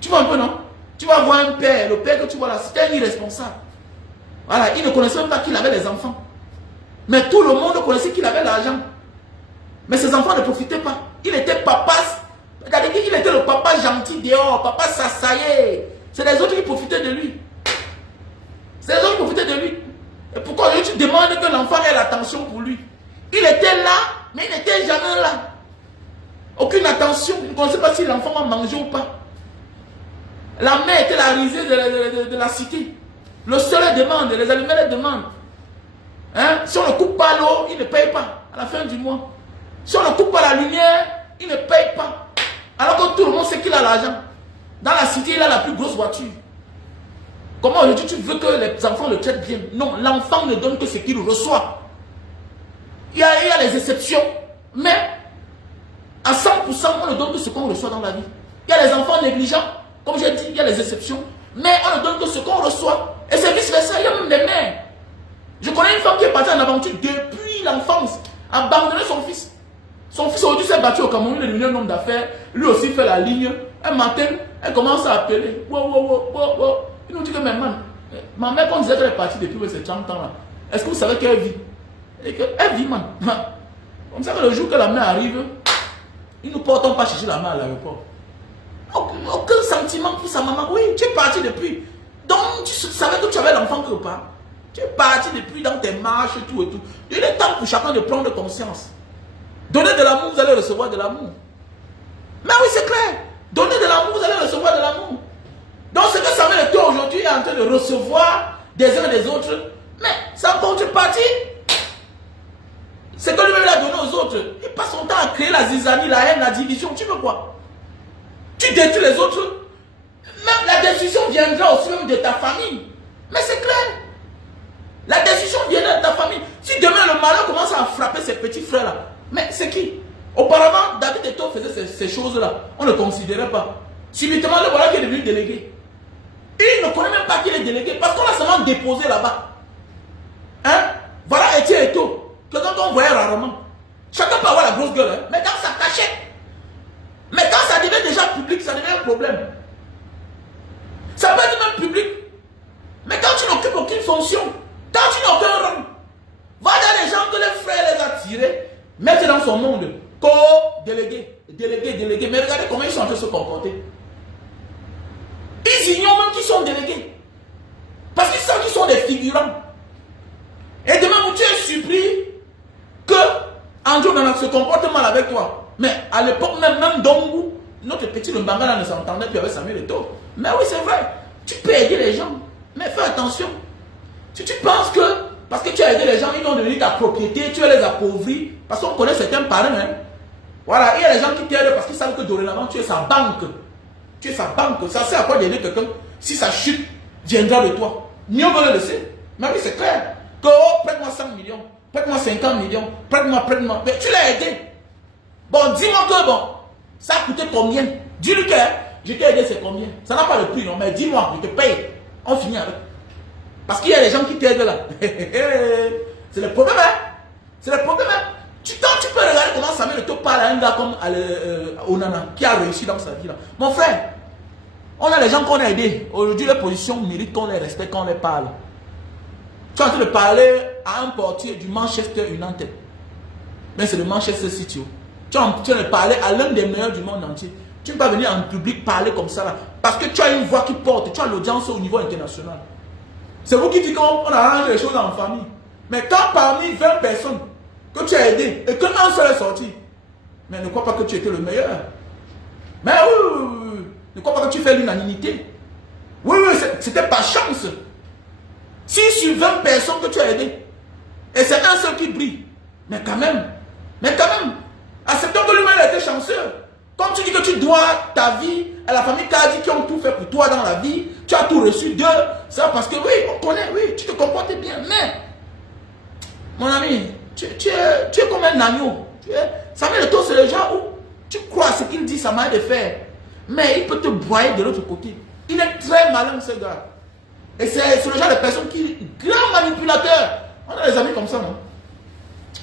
Tu vois un peu, non? Tu vas voir un père, le père que tu vois là, c'est un irresponsable. Voilà, il ne connaissait même pas qu'il avait des enfants. Mais tout le monde connaissait qu'il avait l'argent. Mais ses enfants ne profitaient pas. Il était papa. Regardez, il était le papa gentil dehors, papa s'assaillait. C'est les autres qui profitaient de lui. C'est les autres qui profitaient de lui. Et pourquoi tu demandes que l'enfant ait l'attention pour lui? Il était là, mais il n'était jamais là. Aucune attention. Il ne connaissait pas si l'enfant va manger ou pas. La mère était la risée de la cité. Le soleil demande, les animaux les demandent. Hein? Si on ne coupe pas l'eau, il ne paye pas à la fin du mois. Si on ne coupe pas la lumière, il ne paye pas. Alors que tout le monde sait qu'il a l'argent. Dans la cité, il a la plus grosse voiture. Comment aujourd'hui tu veux que les enfants le traitent bien? Non, l'enfant ne donne que ce qu'il reçoit. Il y a les exceptions, mais à 100%, on ne donne que ce qu'on reçoit dans la vie. Il y a les enfants négligents, comme j'ai dit, il y a les exceptions, mais on ne donne que ce qu'on reçoit. Et c'est vice-versa, il y a même des mères. Je connais une femme qui est partie en aventure depuis l'enfance, abandonné son fils. Son fils aujourd'hui s'est battu au Cameroun, il est devenu un homme d'affaires, lui aussi fait la ligne. Un matin, elle commence à appeler. Wow. Il nous dit que ma mère, quand on disait qu'elle est partie depuis ces 30 ans là, est-ce que vous savez qu'elle vit? Elle vit, man. Comme ça que le jour que la mère arrive, ils ne portent pas chercher la mère à l'aéroport. Aucun sentiment pour sa maman. Oui, tu es parti depuis. Donc, tu savais que tu avais l'enfant quelque part. Tu es parti depuis dans tes marches, tout et tout. Il est temps pour chacun de prendre conscience. Donnez de l'amour, vous allez recevoir de l'amour. Mais oui, c'est clair. Donnez de l'amour, vous allez recevoir de l'amour. Donc, ce que Samuel Eto'o aujourd'hui est en train de recevoir des uns des autres, mais ça en contrepartie. C'est que lui-même l'a donné aux autres. Il passe son temps à créer la zizanie, la haine, la division. Tu veux quoi? Tu détruis les autres. Même la décision viendra aussi même de ta famille. Mais c'est clair. La décision viendra de ta famille. Si demain le malheur commence à frapper ses petits frères-là, mais c'est qui? Auparavant, David Eto'o faisait ces choses-là. On ne considérait pas. Subitement, le voilà qui est devenu délégué. Il ne connaît même pas qu'il est délégué parce qu'on l'a seulement déposé là-bas. Hein? Voilà Etienne Eto'o. Que quand on voyait rarement. Chacun peut avoir la grosse gueule, hein? Mais quand ça cachait. Mais quand ça devient déjà public, ça devient un problème. Ça peut être même public. Mais quand tu n'occupes aucune fonction, quand tu n'as aucun rang, va dans les gens que les frères les a tirés, mettre dans son monde, co-délégué, délégué. Mais regardez comment ils sont en train de se comporter. Ils ignorent même qu'ils sont délégués. Parce qu'ils savent qu'ils sont des figurants. Et demain, tu es surpris que Andrew Nana se comporte mal avec toi. Mais à l'époque, même Dongu, notre petit Mbangala ne s'entendait plus avec Samuel Eto'o. Mais oui, c'est vrai. Tu peux aider les gens. Mais fais attention. Si tu penses que, parce que tu as aidé les gens, ils vont devenir ta propriété, tu vas les appauvrir. Parce qu'on connaît certains parrains. Hein. Voilà, il y a des gens qui t'aident parce qu'ils savent que dorénavant, tu es sa banque. Tu es sa banque. Ça sert à quoi d'aider quelqu'un si sa chute viendra de toi? Mieux vaut le laisser. Mais oui, c'est clair. Que, oh, prête-moi 5 millions, prête-moi 50 millions, prête-moi. Mais tu l'as aidé. Bon, dis-moi que bon, ça a coûté combien? Dis-lui que je t'ai aidé, c'est combien? Ça n'a pas le prix, non, mais dis-moi, je te paye. On finit avec. Parce qu'il y a des gens qui t'aident là. C'est le problème, hein? C'est le problème, hein? Tu peux regarder comment Samuel Eto'o parle à un gars comme Onana, qui a réussi dans sa vie là. Mon frère, on a les gens qu'on a aidés. Aujourd'hui, les positions méritent qu'on les respecte, qu'on les parle. Tu es en train de parler à un portier du Manchester United. Mais c'est le Manchester City. Tu es en train de parler à l'un des meilleurs du monde entier. Tu ne peux pas venir en public parler comme ça là. Parce que tu as une voix qui porte. Tu as l'audience au niveau international. C'est vous qui dites qu'on arrange les choses en famille. Mais quand parmi 20 personnes que tu as aidé et qu'un seul est sorti, mais ne crois pas que tu étais le meilleur. Mais oui. Ne crois pas que tu fais l'unanimité. Oui, c'était par chance. Si sur 20 personnes que tu as aidé, et c'est un seul qui brille, mais quand même, acceptons que lui-même a été chanceux. Comme tu dis que tu dois ta vie à la famille Kadi qui ont tout fait pour toi dans la vie, tu as tout reçu d'eux, c'est parce que oui, on connaît, oui, tu te comportes bien, mais, mon ami, tu es comme un agneau. Samuel Eto'o, c'est le genre où tu crois à ce qu'il dit, ça m'a de faire, mais il peut te broyer de l'autre côté. Il est très malin, ce gars. Et c'est le genre de personne qui est grand manipulateur. On a des amis comme ça, non?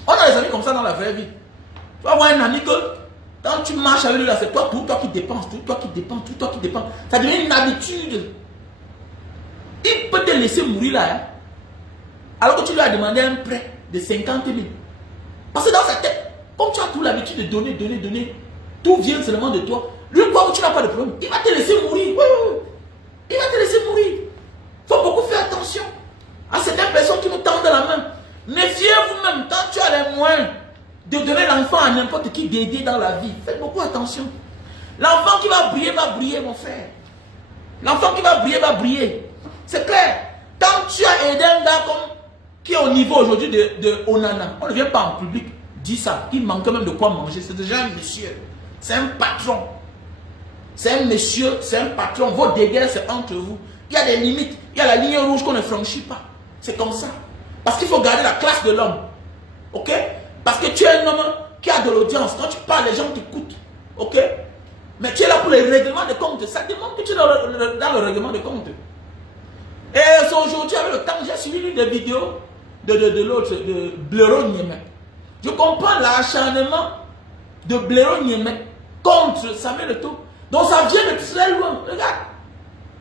On a des amis comme ça dans la vraie vie. Tu vas avoir un ami que, quand tu marches avec lui, là, c'est toi qui dépenses, toi qui dépenses. Ça devient une habitude. Il peut te laisser mourir là, hein, alors que tu lui as demandé un prêt de 50 000. Parce que dans sa tête, comme tu as toute l'habitude de donner, tout vient seulement de toi. Lui, quoi, tu n'as pas de problème, il va te laisser mourir. Oui. Il va te laisser mourir. Il faut beaucoup faire attention à certaines personnes qui nous tendent la main. Méfiez-vous même quand tu as les moyens de donner l'enfant à n'importe qui d'aider dans la vie. Faites beaucoup attention. L'enfant qui va briller, mon frère. L'enfant qui va briller. C'est clair. Quand tu as aidé un gars qui est au niveau aujourd'hui de Onana, on ne vient pas en public dire ça. Il manque même de quoi manger. C'est déjà un monsieur. C'est un patron. C'est un monsieur, c'est un patron. Vos dégâts, c'est entre vous. Il y a des limites. Il y a la ligne rouge qu'on ne franchit pas. C'est comme ça. Parce qu'il faut garder la classe de l'homme. Ok? Parce que tu es un homme qui a de l'audience. Quand tu parles, les gens t'écoutent. Ok? Mais tu es là pour les règlements de compte. Ça demande que tu es dans le règlement de compte. Et aujourd'hui, avec le temps, j'ai suivi des vidéos de l'autre, de Blaireau Niémé. Je comprends l'acharnement de Blaireau Niémé contre Samuel Eto'o. Donc ça vient de très loin. Regarde.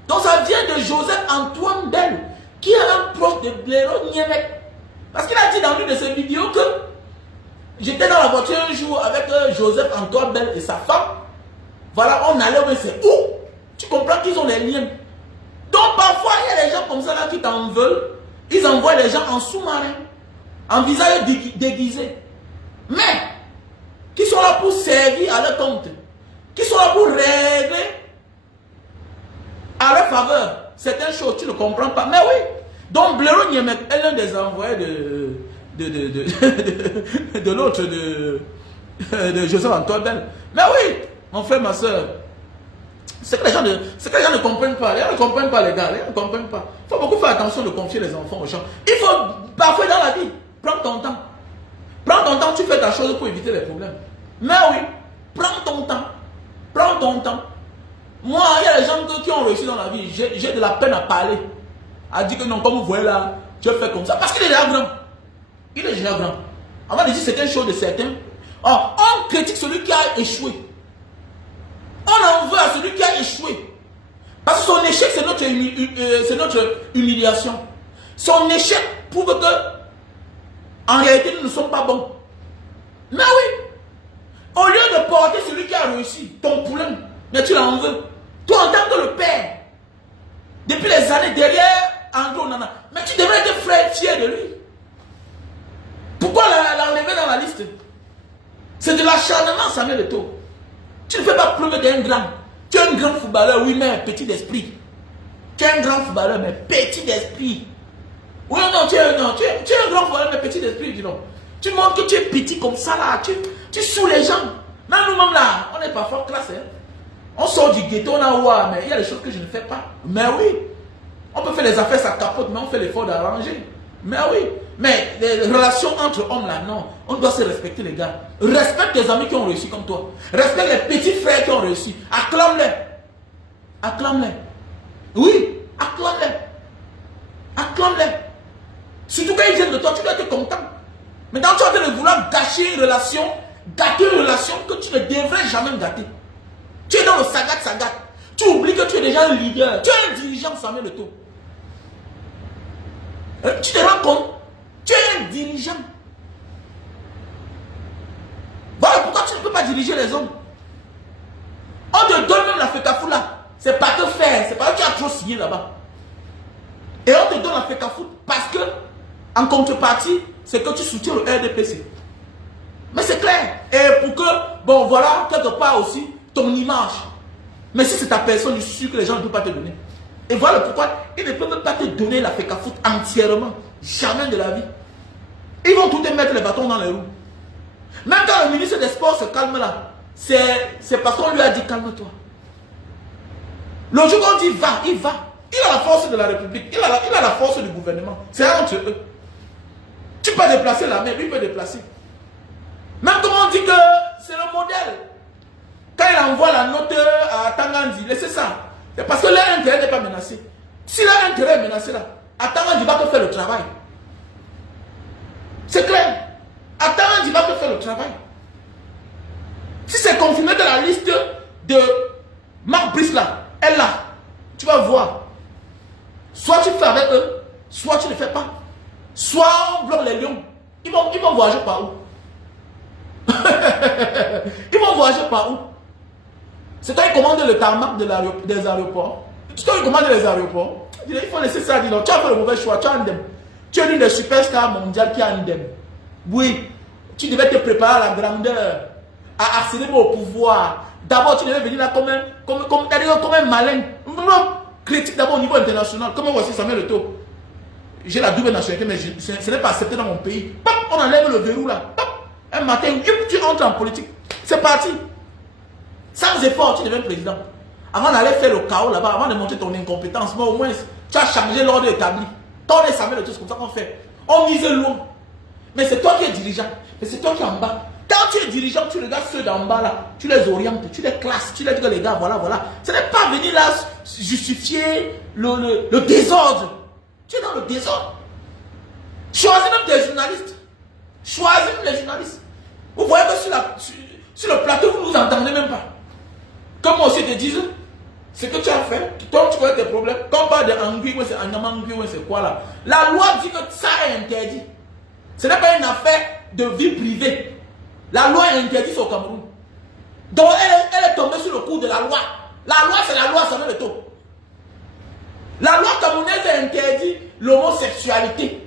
Donc ça vient de Joseph Antoine Bell, qui est un proche de Blaireau Niémé. Parce qu'il a dit dans une de ses vidéos que j'étais dans la voiture un jour avec Joseph Antoine Bell et sa femme. Voilà, on allait, mais c'est où? Tu comprends qu'ils ont des liens. Donc parfois, il y a des gens comme ça là qui t'en veulent. Ils envoient les gens en sous-marin, en visage déguisé. Mais, qui sont là pour servir à leur compte. Qui sont là pour régler à leur faveur certaines choses, tu ne comprends pas. Mais oui, donc Blaireau Niémé est l'un des envoyés de l'autre, de Joseph Antoine Bell. Mais oui, mon frère, ma soeur, c'est que les gens ne comprennent pas. Les gens ne comprennent pas, les gars. Les gens ne comprennent pas. Il faut beaucoup faire attention de confier les enfants aux gens. Il faut, parfois dans la vie, prends ton temps. Prends ton temps, tu fais ta chose pour éviter les problèmes. Mais oui, prends ton temps. Prends ton temps. Moi, il y a des gens qui ont réussi dans la vie. J'ai de la peine à parler. À dire que non, comme vous voyez là, tu fais comme ça. Parce qu'il est déjà grand. Il est déjà grand. Avant de dire certaines choses de certains, on critique celui qui a échoué. On en veut à celui qui a échoué. Parce que son échec, c'est notre humiliation. Son échec prouve que, en réalité, nous ne sommes pas bons. Mais oui, au lieu de porter celui qui a réussi, ton poulain, mais tu l'en veux. Toi, en tant que le père, depuis les années derrière André Onana, mais tu devrais être frère fier de lui. Pourquoi l'enlever dans la liste? C'est de l'acharnement, Samuel Eto'o. Tu ne fais pas plus qu'un grand. Tu es un grand footballeur, oui, mais petit d'esprit. Tu es un grand footballeur, mais petit d'esprit. Oui, non, tu es un grand footballeur, mais petit d'esprit, dis donc. Tu montres que tu es petit comme ça, là. Tu saoules les gens. Même nous-mêmes, là, on est parfois classe. Hein. On sort du ghetto, là, ouais, mais il y a des choses que je ne fais pas. Mais oui, on peut faire les affaires, ça capote, mais on fait l'effort d'arranger. Mais oui, mais les relations entre hommes, là, non. On doit se respecter, les gars. Respecte tes amis qui ont réussi comme toi. Respecte les petits frères qui ont réussi. Acclame-les. Acclame-les. Oui, acclame-les. Acclame-les. Surtout quand ils viennent de toi, tu dois être content. Maintenant, tu vas vouloir gâcher une relation, gâter une relation que tu ne devrais jamais gâter. Tu es dans le sagat. Tu oublies que tu es déjà un leader. Tu es un dirigeant, Samuel Eto'o. Tu te rends compte? Tu es un dirigeant. Voilà pourquoi tu ne peux pas diriger les hommes. On te donne même la FECAFOOT là. C'est pas te faire. C'est pas que tu as trop signé là-bas. Et on te donne la FECAFOOT parce que, en contrepartie, c'est que tu soutiens le RDPC. Mais c'est clair. Et pour que, bon voilà, quelque part aussi, ton image. Mais si c'est ta personne, je suis sûr que les gens ne peuvent pas te donner. Et voilà pourquoi ils ne peuvent pas te donner la FECAFOOT entièrement. Jamais de la vie. Ils vont tout te mettre les bâtons dans les roues. Même quand le ministre des Sports se calme là, c'est parce qu'on lui a dit calme-toi. Le jour qu'on dit va, il va. Il a la force de la République, il a la force du gouvernement. C'est entre eux. Tu peux déplacer l'armée, lui peut déplacer. Même comme on dit que c'est le modèle. Quand il envoie la note à Tangandi, laissez ça. C'est parce que leur intérêt n'est pas menacé. Si leur intérêt est menacé là, à Tangandi va te faire le travail. C'est clair. À Tangandi va te faire le travail. Si c'est confirmé dans la liste de Marc Brice là, elle là, tu vas voir. Soit tu fais avec eux, soit tu ne fais pas. Soit on bloque les lions. Ils vont voyager par où? Ils vont voyager par où? C'est toi qui commandes le tarmac des aéroports. C'est toi qui commandes les aéroports. Il faut laisser ça. Dis donc, tu as fait le mauvais choix. Tu as Andem. Tu es l'une des superstars mondiales qui a Andem. Oui, tu devais te préparer à la grandeur, à accéder au pouvoir. D'abord, tu devais venir là comme un malin. Critique d'abord au niveau international. Comment voici Samuel Eto'o? J'ai la double nationalité, mais ce n'est pas accepté dans mon pays. Pop, on enlève le verrou là. Pop, un matin, tu entres en politique. C'est parti. Sans effort, tu deviens président. Avant d'aller faire le chaos là-bas, avant de montrer ton incompétence, mais au moins, tu as changé l'ordre établi. Ton Samuel Eto'o, c'est comme ça qu'on fait. On mise loin. Mais c'est toi qui es dirigeant. Mais c'est toi qui es en bas. Quand tu es dirigeant, tu regardes ceux d'en bas là, tu les orientes, tu les classes, tu les dis que les gars, voilà, voilà. Ce n'est pas venir là justifier le désordre. Tu es dans le désordre. Choisis même des journalistes. Choisis même les journalistes. Vous voyez que sur le plateau, vous ne nous entendez même pas. Comme moi aussi te disent, ce que tu as fait, toi tu connais tes problèmes. Quand on parle de Angui, c'est Anamangui, c'est quoi là? La loi dit que ça est interdit. Ce n'est pas une affaire de vie privée. La loi est interdite au Cameroun. Donc elle est tombée sur le coup de la loi. La loi, c'est la loi, ça met le taux. La loi camerounaise interdit l'homosexualité.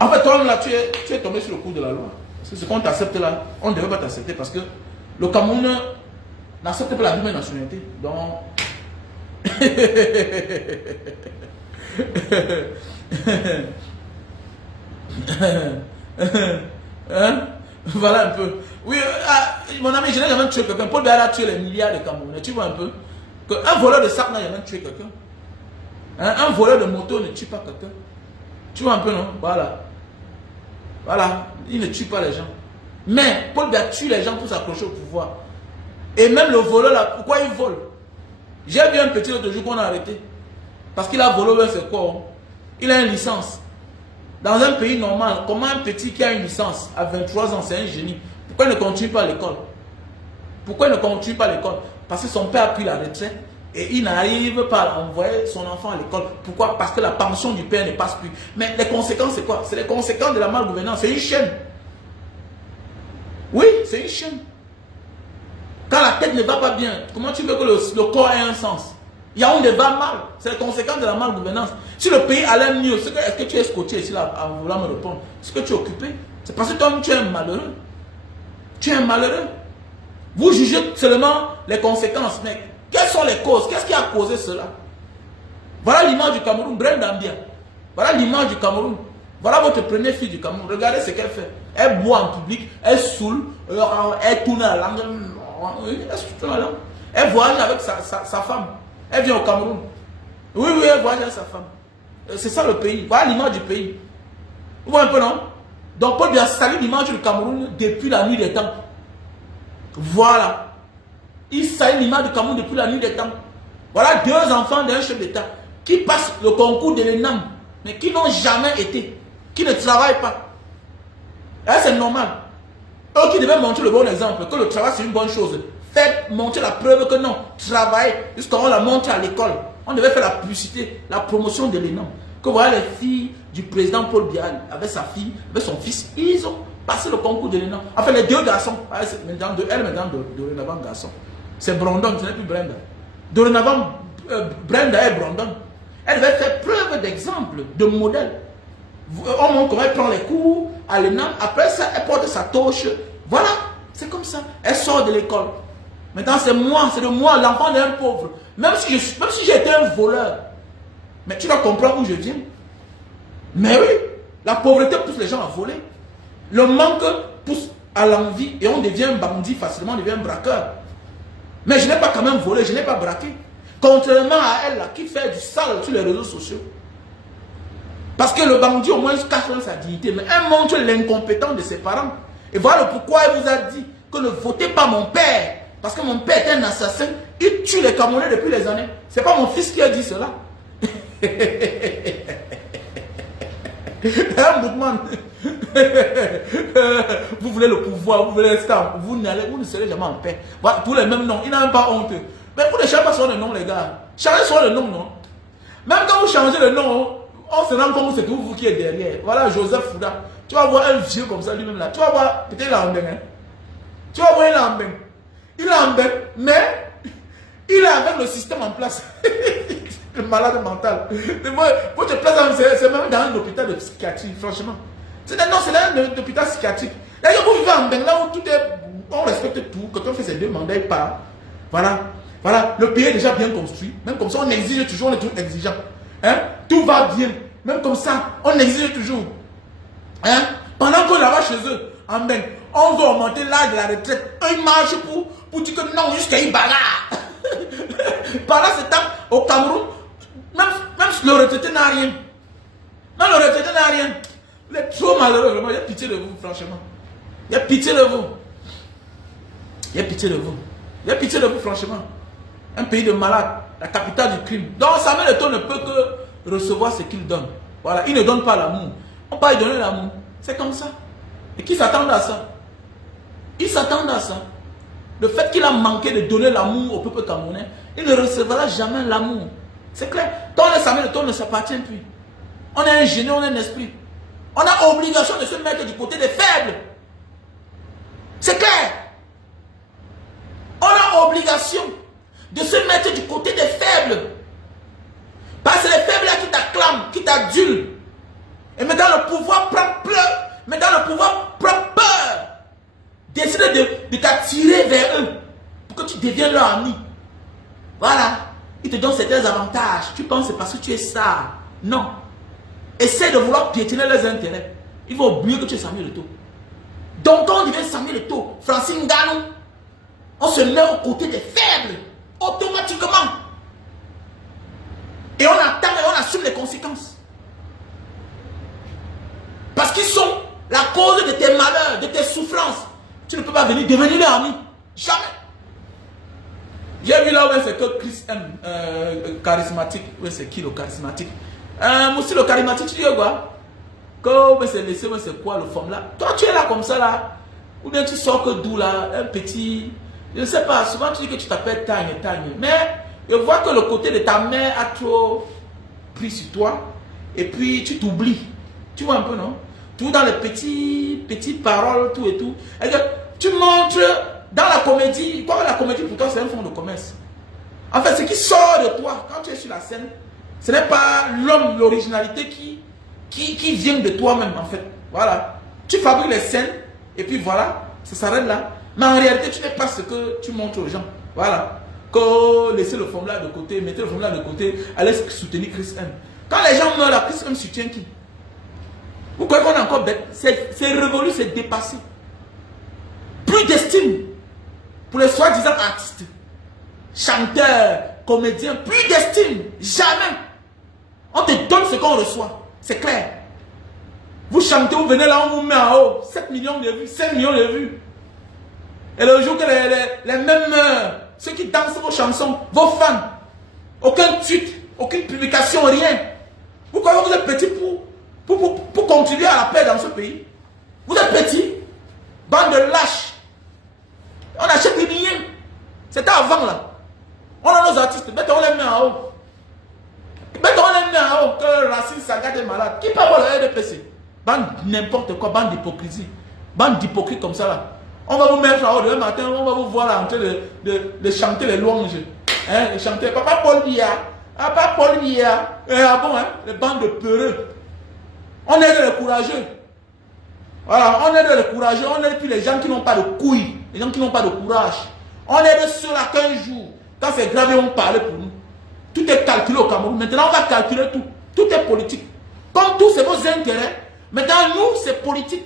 En fait, toi, là, tu es tombé sur le coup de la loi. C'est ce qu'on t'accepte là. On ne devait pas t'accepter parce que le Cameroun n'accepte pas la double nationalité. Donc. Hein? Voilà un peu. Oui, mon ami, je n'ai jamais tué quelqu'un. Paul Biya a tué les milliards de Camerounais. Tu vois un peu qu'un voleur de sac n'a jamais tué quelqu'un. Hein? Un voleur de moto ne tue pas quelqu'un. Tu vois un peu, non? Voilà. Voilà. Il ne tue pas les gens. Mais Paul Biya tue les gens pour s'accrocher au pouvoir. Et même le voleur là, pourquoi il vole? J'ai vu un petit l'autre jour qu'on a arrêté. Parce qu'il a volé, c'est quoi? Il a une licence. Dans un pays normal, comment un petit qui a une licence à 23 ans, c'est un génie? Pourquoi il ne continue pas l'école? Pourquoi il ne continue pas l'école? Parce que son père a pris la retraite et il n'arrive pas à envoyer son enfant à l'école. Pourquoi? Parce que la pension du père ne passe plus. Mais les conséquences, c'est quoi? C'est les conséquences de la malgouvernance. C'est une chaîne. Oui, c'est une chaîne. Quand la tête ne va pas bien, comment tu veux que le corps ait un sens? Il y a un débat mal. C'est les conséquences de la malgouvernance. Si le pays allait mieux, est-ce que tu es scotché ici là, en voulant me répondre? Est-ce que tu es occupé? C'est parce que toi, tu es un malheureux. Tu es un malheureux. Vous jugez seulement les conséquences. Mais quelles sont les causes? Qu'est-ce qui a causé cela? Voilà l'image du Cameroun, Brenda Mbia. Voilà l'image du Cameroun. Voilà votre première fille du Cameroun. Regardez ce qu'elle fait. Elle boit en public, elle saoule, elle tourne la langue. Elle voyage avec sa femme. Elle vient au Cameroun. Oui, oui, elle voyage avec sa femme. C'est ça le pays. Voilà l'image du pays. Vous voyez un peu, non? Donc, Paul Biya salue l'image du Cameroun depuis la nuit des temps. Voilà. Il salue l'image du Cameroun depuis la nuit des temps. Voilà deux enfants d'un chef d'État qui passent le concours de l'ENAM, mais qui n'ont jamais été, qui ne travaillent pas. Là, c'est normal. Eux qui devaient montrer le bon exemple, que le travail c'est une bonne chose. Faites montrer la preuve que non, travaillez jusqu'à on la montre à l'école. On devait faire la publicité, la promotion de l'ENAM. Que voilà les filles du président Paul Biya avec sa fille, avec son fils, ils ont passé le concours de l'ENAM. Enfin, les deux garçons, elle maintenant dorénavant garçon. C'est Brandon, ce n'est plus Brenda. Dorénavant, Brenda et Brandon. Elle devait faire preuve d'exemple, de modèle. On montre comment elle prend les cours à l'ENAM. Après ça, elle porte sa torche. Voilà, c'est comme ça. Elle sort de l'école. Maintenant, c'est moi, c'est de moi, l'enfant d'un pauvre. Même si j'étais un voleur. Mais tu dois comprendre où je viens. Mais oui, la pauvreté pousse les gens à voler. Le manque pousse à l'envie et on devient bandit facilement, on devient un braqueur. Mais je n'ai pas quand même volé, je n'ai pas braqué. Contrairement à elle là, qui fait du sale sur les réseaux sociaux. Parce que le bandit au moins cache sa dignité, mais elle montre l'incompétence de ses parents. Et voilà pourquoi elle vous a dit que ne votez pas mon père. Parce que mon père est un assassin, il tue les Camerounais depuis les années. C'est pas mon fils qui a dit cela. Vous voulez le pouvoir, vous voulez l'instant, vous ne serez jamais en paix. Voilà, tous les mêmes noms, il n'a même pas honte. Mais vous ne changez pas sur le nom, les gars. Changez sur le nom, non? Même quand vous changez le nom, on se rend compte que c'est vous qui êtes derrière. Voilà, Joseph Fouda. Tu vas voir un vieux comme ça lui-même là. Tu vas voir, peut-être il a un bain. Hein? Tu vas voir, il a un bain. Il a un bain, mais il est avec le système en place. Le malade mental. Pour te placer, c'est même dans un hôpital de psychiatrie, franchement. C'est un hôpital psychiatrique. D'ailleurs, vous vivez en bain là où tout est. On respecte tout. Quand on fait ses deux mandats, il part. Voilà. Voilà. Le pays est déjà bien construit. Même comme ça, on exige toujours, on est toujours exigeant. Hein? Tout va bien. Même comme ça, on exige toujours. Hein? Pendant qu'on est là-bas chez eux, en bain, on veut augmenter l'âge de la retraite. Ils marchent pour dire que non, jusqu'à Ibaga. Pendant ce temps, au Cameroun, même le retraité n'a rien. Même le retraité n'a rien. Vous êtes trop malheureux, vraiment. Il y a pitié de vous, franchement. Il y a pitié de vous. Il y a pitié de vous. Il y a pitié de vous, franchement. Un pays de malades, la capitale du crime. Donc Samuel Eto'o ne peut que recevoir ce qu'il donne. Voilà, il ne donne pas l'amour. On peut lui donner l'amour. C'est comme ça. Et qui s'attendent à ça? Ils s'attendent à ça. Le fait qu'il a manqué de donner l'amour au peuple camerounais, il ne recevra jamais l'amour. C'est clair. Quand on est Samuel Eto'o, on ne s'appartient plus. On est un génie, on est un esprit. On a obligation de se mettre du côté des faibles. C'est clair. On a obligation de se mettre du côté des faibles. Parce que les faibles là qui t'acclament, qui t'adulent. Et maintenant le pouvoir prend peur. Maintenant le pouvoir prend peur. Décide de t'attirer vers eux. Pour que tu deviennes leur ami. Voilà. Ils te donnent certains avantages. Tu penses que c'est parce que tu es ça. Non. Essaie de vouloir piétiner leurs intérêts. Ils vont oublier que tu es Samuel Eto'o. Donc quand on devient Samuel Eto'o, Francine Nganou, on se met aux côtés des faibles. Automatiquement. Et on attend et on assume les conséquences. Parce qu'ils sont la cause de tes malheurs, de tes souffrances. Tu ne peux pas venir devenir leur ami. Jamais. J'ai vu là où c'est que Chris M. Charismatique. Oui, c'est qui le charismatique? Aussi le charismatique, tu dis quoi? Quand c'est laissé, c'est quoi le forme là? Toi, tu es là comme ça là. Ou bien tu sors que d'où là? Un petit. Je ne sais pas. Souvent tu dis que tu t'appelles Tagne. Mais je vois que le côté de ta mère a trop pris sur toi. Et puis tu t'oublies. Tu vois un peu, non? Tout dans les petites paroles, tout et tout. Et que tu montres dans la comédie. Quoi, la comédie pour toi c'est un fonds de commerce. En fait, ce qui sort de toi quand tu es sur la scène, ce n'est pas l'homme, l'originalité qui vient de toi-même en fait. Voilà. Tu fabriques les scènes et puis voilà, ça s'arrête là. Mais en réalité, tu n'es pas ce que tu montres aux gens. Voilà. Que laissez le formulaire de côté, mettez le formulaire de côté, allez soutenir Chris M. Quand les gens meurent là, Chris M soutient qui? Vous croyez qu'on est encore bête? C'est révolu, c'est dépassé. Plus d'estime pour les soi-disant artistes, chanteurs, comédiens, plus d'estime. Jamais. On te donne ce qu'on reçoit. C'est clair. Vous chantez, vous venez là, on vous met en haut. 7 millions de vues, 5 millions de vues. Et le jour que les mêmes, ceux qui dansent vos chansons, vos fans, aucun tweet, aucune publication, rien. Vous croyez que vous êtes petit pour contribuer à la paix dans ce pays? Vous êtes petit, bande de lâches. On achète des billets. C'était avant là. On a nos artistes, mettons les mains en haut. Mettons les mains en haut, que Racine Saga est malade. Qui peut avoir le RDPC? Bande n'importe quoi, bande d'hypocrisie. Bande d'hypocrites comme ça là. On va vous mettre en haut demain matin, on va vous voir là en train de chanter les louanges. Hein, de chanter Papa Paul Biya. Ah, Papa Paul Biya. Ah bon, hein, les bandes de peureux. On aide les courageux. Voilà, on aide les courageux, on aide plus les gens qui n'ont pas de couilles, les gens qui n'ont pas de courage. On est de ceux-là qu'un jour, quand c'est grave, on parle pour nous. Tout est calculé au Cameroun. Maintenant, on va calculer tout. Tout est politique. Comme tous, c'est vos intérêts. Maintenant, nous, c'est politique.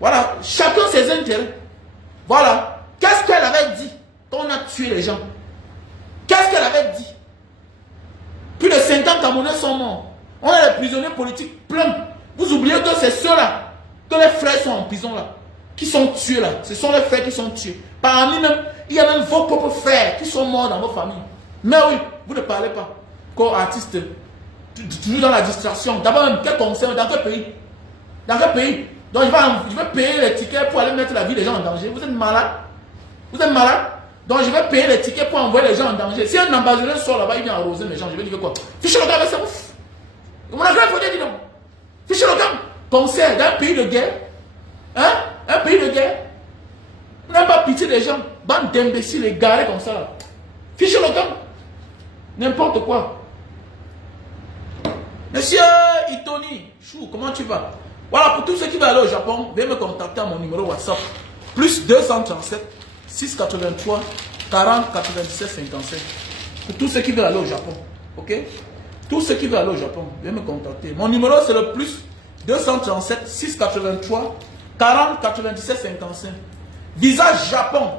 Voilà. Chacun ses intérêts. Voilà. Qu'est-ce qu'elle avait dit quand on a tué les gens? Qu'est-ce qu'elle avait dit? Plus de 50 Camerounais sont morts. On a des prisonniers politiques pleins. Vous oubliez que c'est ceux-là, que les frères sont en prison là, qui sont tués là. Ce sont les frères qui sont tués. Parmi même, il y a même vos propres frères qui sont morts dans vos familles. Mais oui, vous ne parlez pas. Comme artiste, toujours dans la distraction. D'abord même, quel conseil? Dans quel pays? Dans quel pays? Donc je vais payer les tickets pour aller mettre la vie des gens en danger. Vous êtes malade? Vous êtes malade? Donc je vais payer les tickets pour envoyer les gens en danger. Si un ambassadeur sort là-bas, il vient arroser mes gens, je vais dire quoi? Fichez le gars, c'est ouf. Mon agrès, il faut dire non. Fichez le gars. Conseil d'un pays de guerre. Hein? Un pays de guerre. Vous n'avez pas pitié des gens. Bande d'imbéciles égarés comme ça là. Fichez le gars. N'importe quoi. Monsieur Itoni, Chou, comment tu vas? Voilà, pour tous ceux qui veulent aller au Japon, veuillez me contacter à mon numéro WhatsApp. Plus 237 683 40 97 55. Pour tous ceux qui veulent aller au Japon. Ok? Tous ceux qui veulent aller au Japon, veuillez me contacter. Mon numéro c'est le plus 237 683 40 97 55. Visa Japon.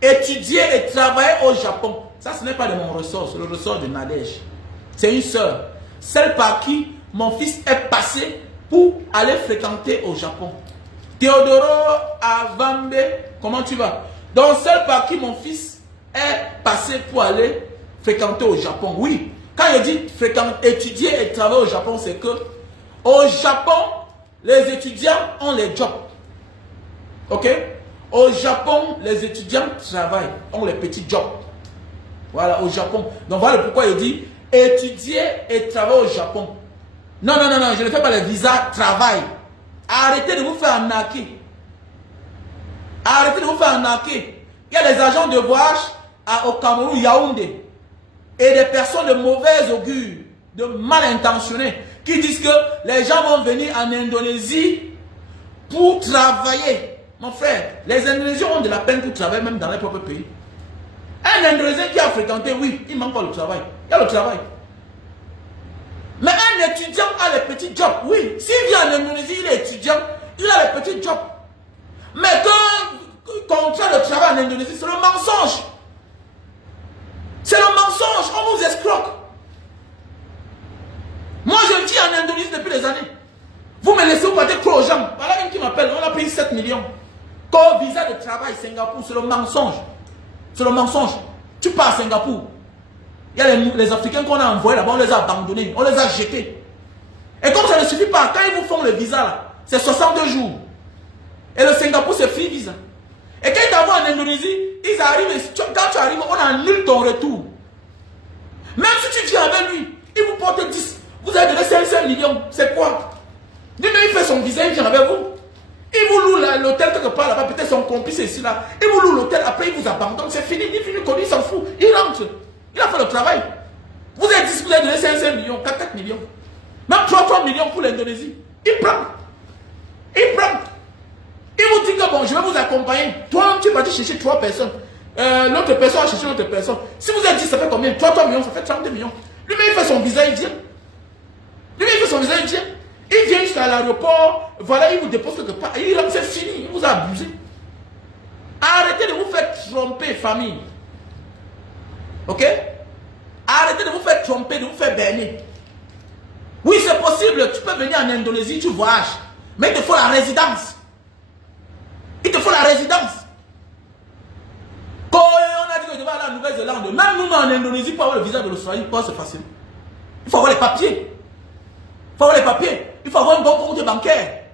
Étudier et travailler au Japon. Ça, ce n'est pas de mon ressort, c'est le ressort de Nadège. C'est une sœur. Celle par qui mon fils est passé pour aller fréquenter au Japon. Théodoro Avambe, comment tu vas? Donc, celle par qui mon fils est passé pour aller fréquenter au Japon. Oui, quand je dis étudier et travailler au Japon, c'est que au Japon, les étudiants ont les jobs. Ok? Au Japon, les étudiants travaillent, ont les petits jobs. Voilà, au Japon. Donc voilà pourquoi il dit étudier et travailler au Japon. Non, non, non, non, je ne fais pas le visa travail. Arrêtez de vous faire arnaquer. Arrêtez de vous faire arnaquer. Il y a des agents de voyage au Cameroun, Yaoundé, et des personnes de mauvaise augure, de mal intentionnés, qui disent que les gens vont venir en Indonésie pour travailler. Mon frère, les Indonésiens ont de la peine pour travailler même dans leur propre pays. Un Indonésien qui a fréquenté, oui, il manque pas le travail. Il y a le travail. Mais un étudiant a les petits jobs, oui. S'il vient en Indonésie, il est étudiant, il a les petits jobs. Mais quand on contrat de travail en Indonésie, c'est le mensonge. C'est le mensonge, on vous escroque. Moi, je vis en Indonésie depuis des années. Vous me laissez vous parler trop aux gens. Voilà une qui m'appelle, on a payé 7 millions. Quand visa de travail Singapour, c'est le mensonge. C'est le mensonge. Tu pars à Singapour. Il y a les Africains qu'on a envoyés là-bas, on les a abandonnés, on les a jetés. Et comme ça ne suffit pas, quand ils vous font le visa là, c'est 62 jours. Et le Singapour, c'est free visa. Et quand ils t'envoient en Indonésie, ils arrivent, quand tu arrives, on annule ton retour. Même si tu viens avec lui, il vous porte 10. Vous avez donné 500 millions. C'est quoi? Lui-même, il fait son visa, il vient avec vous. Il vous loue l'hôtel quelque part là-bas, peut-être son complice est ici là. Il vous loue l'hôtel, après il vous abandonne, c'est fini, il finit comme il s'en fout. Il rentre. Il a fait le travail. Vous êtes dit que vous avez donné 500 millions, 4 millions. Même 3 millions pour l'Indonésie. Il prend. Il prend. Il vous dit que bon, je vais vous accompagner. Toi, tu vas parti chercher 3 personnes. L'autre personne a cherché l'autre personne. Si vous êtes dit, ça fait combien? 3 millions, ça fait 32 millions. Lui-même, il fait son visa, il vient. Lui-même, il fait son visa, il vient. Il vient jusqu'à l'aéroport, voilà, il vous dépose quelque part. C'est fini, il vous a abusé. Arrêtez de vous faire tromper, famille. Ok? Arrêtez de vous faire tromper, de vous faire berner. Oui, c'est possible, tu peux venir en Indonésie, tu voyages. Mais il te faut la résidence. Il te faut la résidence. Quand on a dit que je devais aller en Nouvelle-Zélande, même nous en Indonésie, pour avoir le visa de l'Australie, c'est facile. Il faut avoir les papiers. Il faut avoir les papiers. Il faut avoir un bon compte bancaire.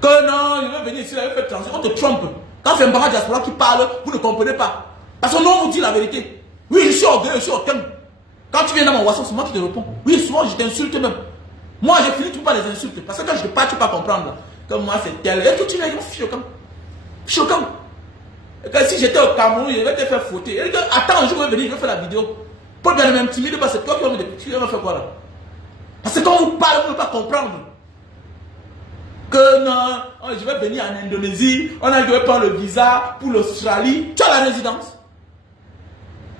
Que non, il veut venir ici, il veut faire transit. On te trompe. Quand c'est un parent diaspora qui parle, vous ne comprenez pas. Parce que nous, on vous dit la vérité. Oui, je suis orgueilleux, je suis aucun. Quand tu viens dans mon WhatsApp, c'est moi qui te réponds. Oui, souvent, je t'insulte même. Moi, j'ai fini tout par les insultes. Parce que quand je te parle, tu ne peux pas comprendre. Que moi, c'est tel. Et que tu viens, je suis choquant. Choquant. Et que si j'étais au Cameroun, je vais te faire fauter. Et que, attends, un jour, je vais venir, je vais faire la vidéo. Pour bien même timide, c'est toi qui vas me dire, tu vas faire quoi là? Parce que quand on vous parle, vous ne pouvez pas comprendre. que non, je vais venir en Indonésie, on a dû prendre le visa pour l'Australie. Tu as la résidence.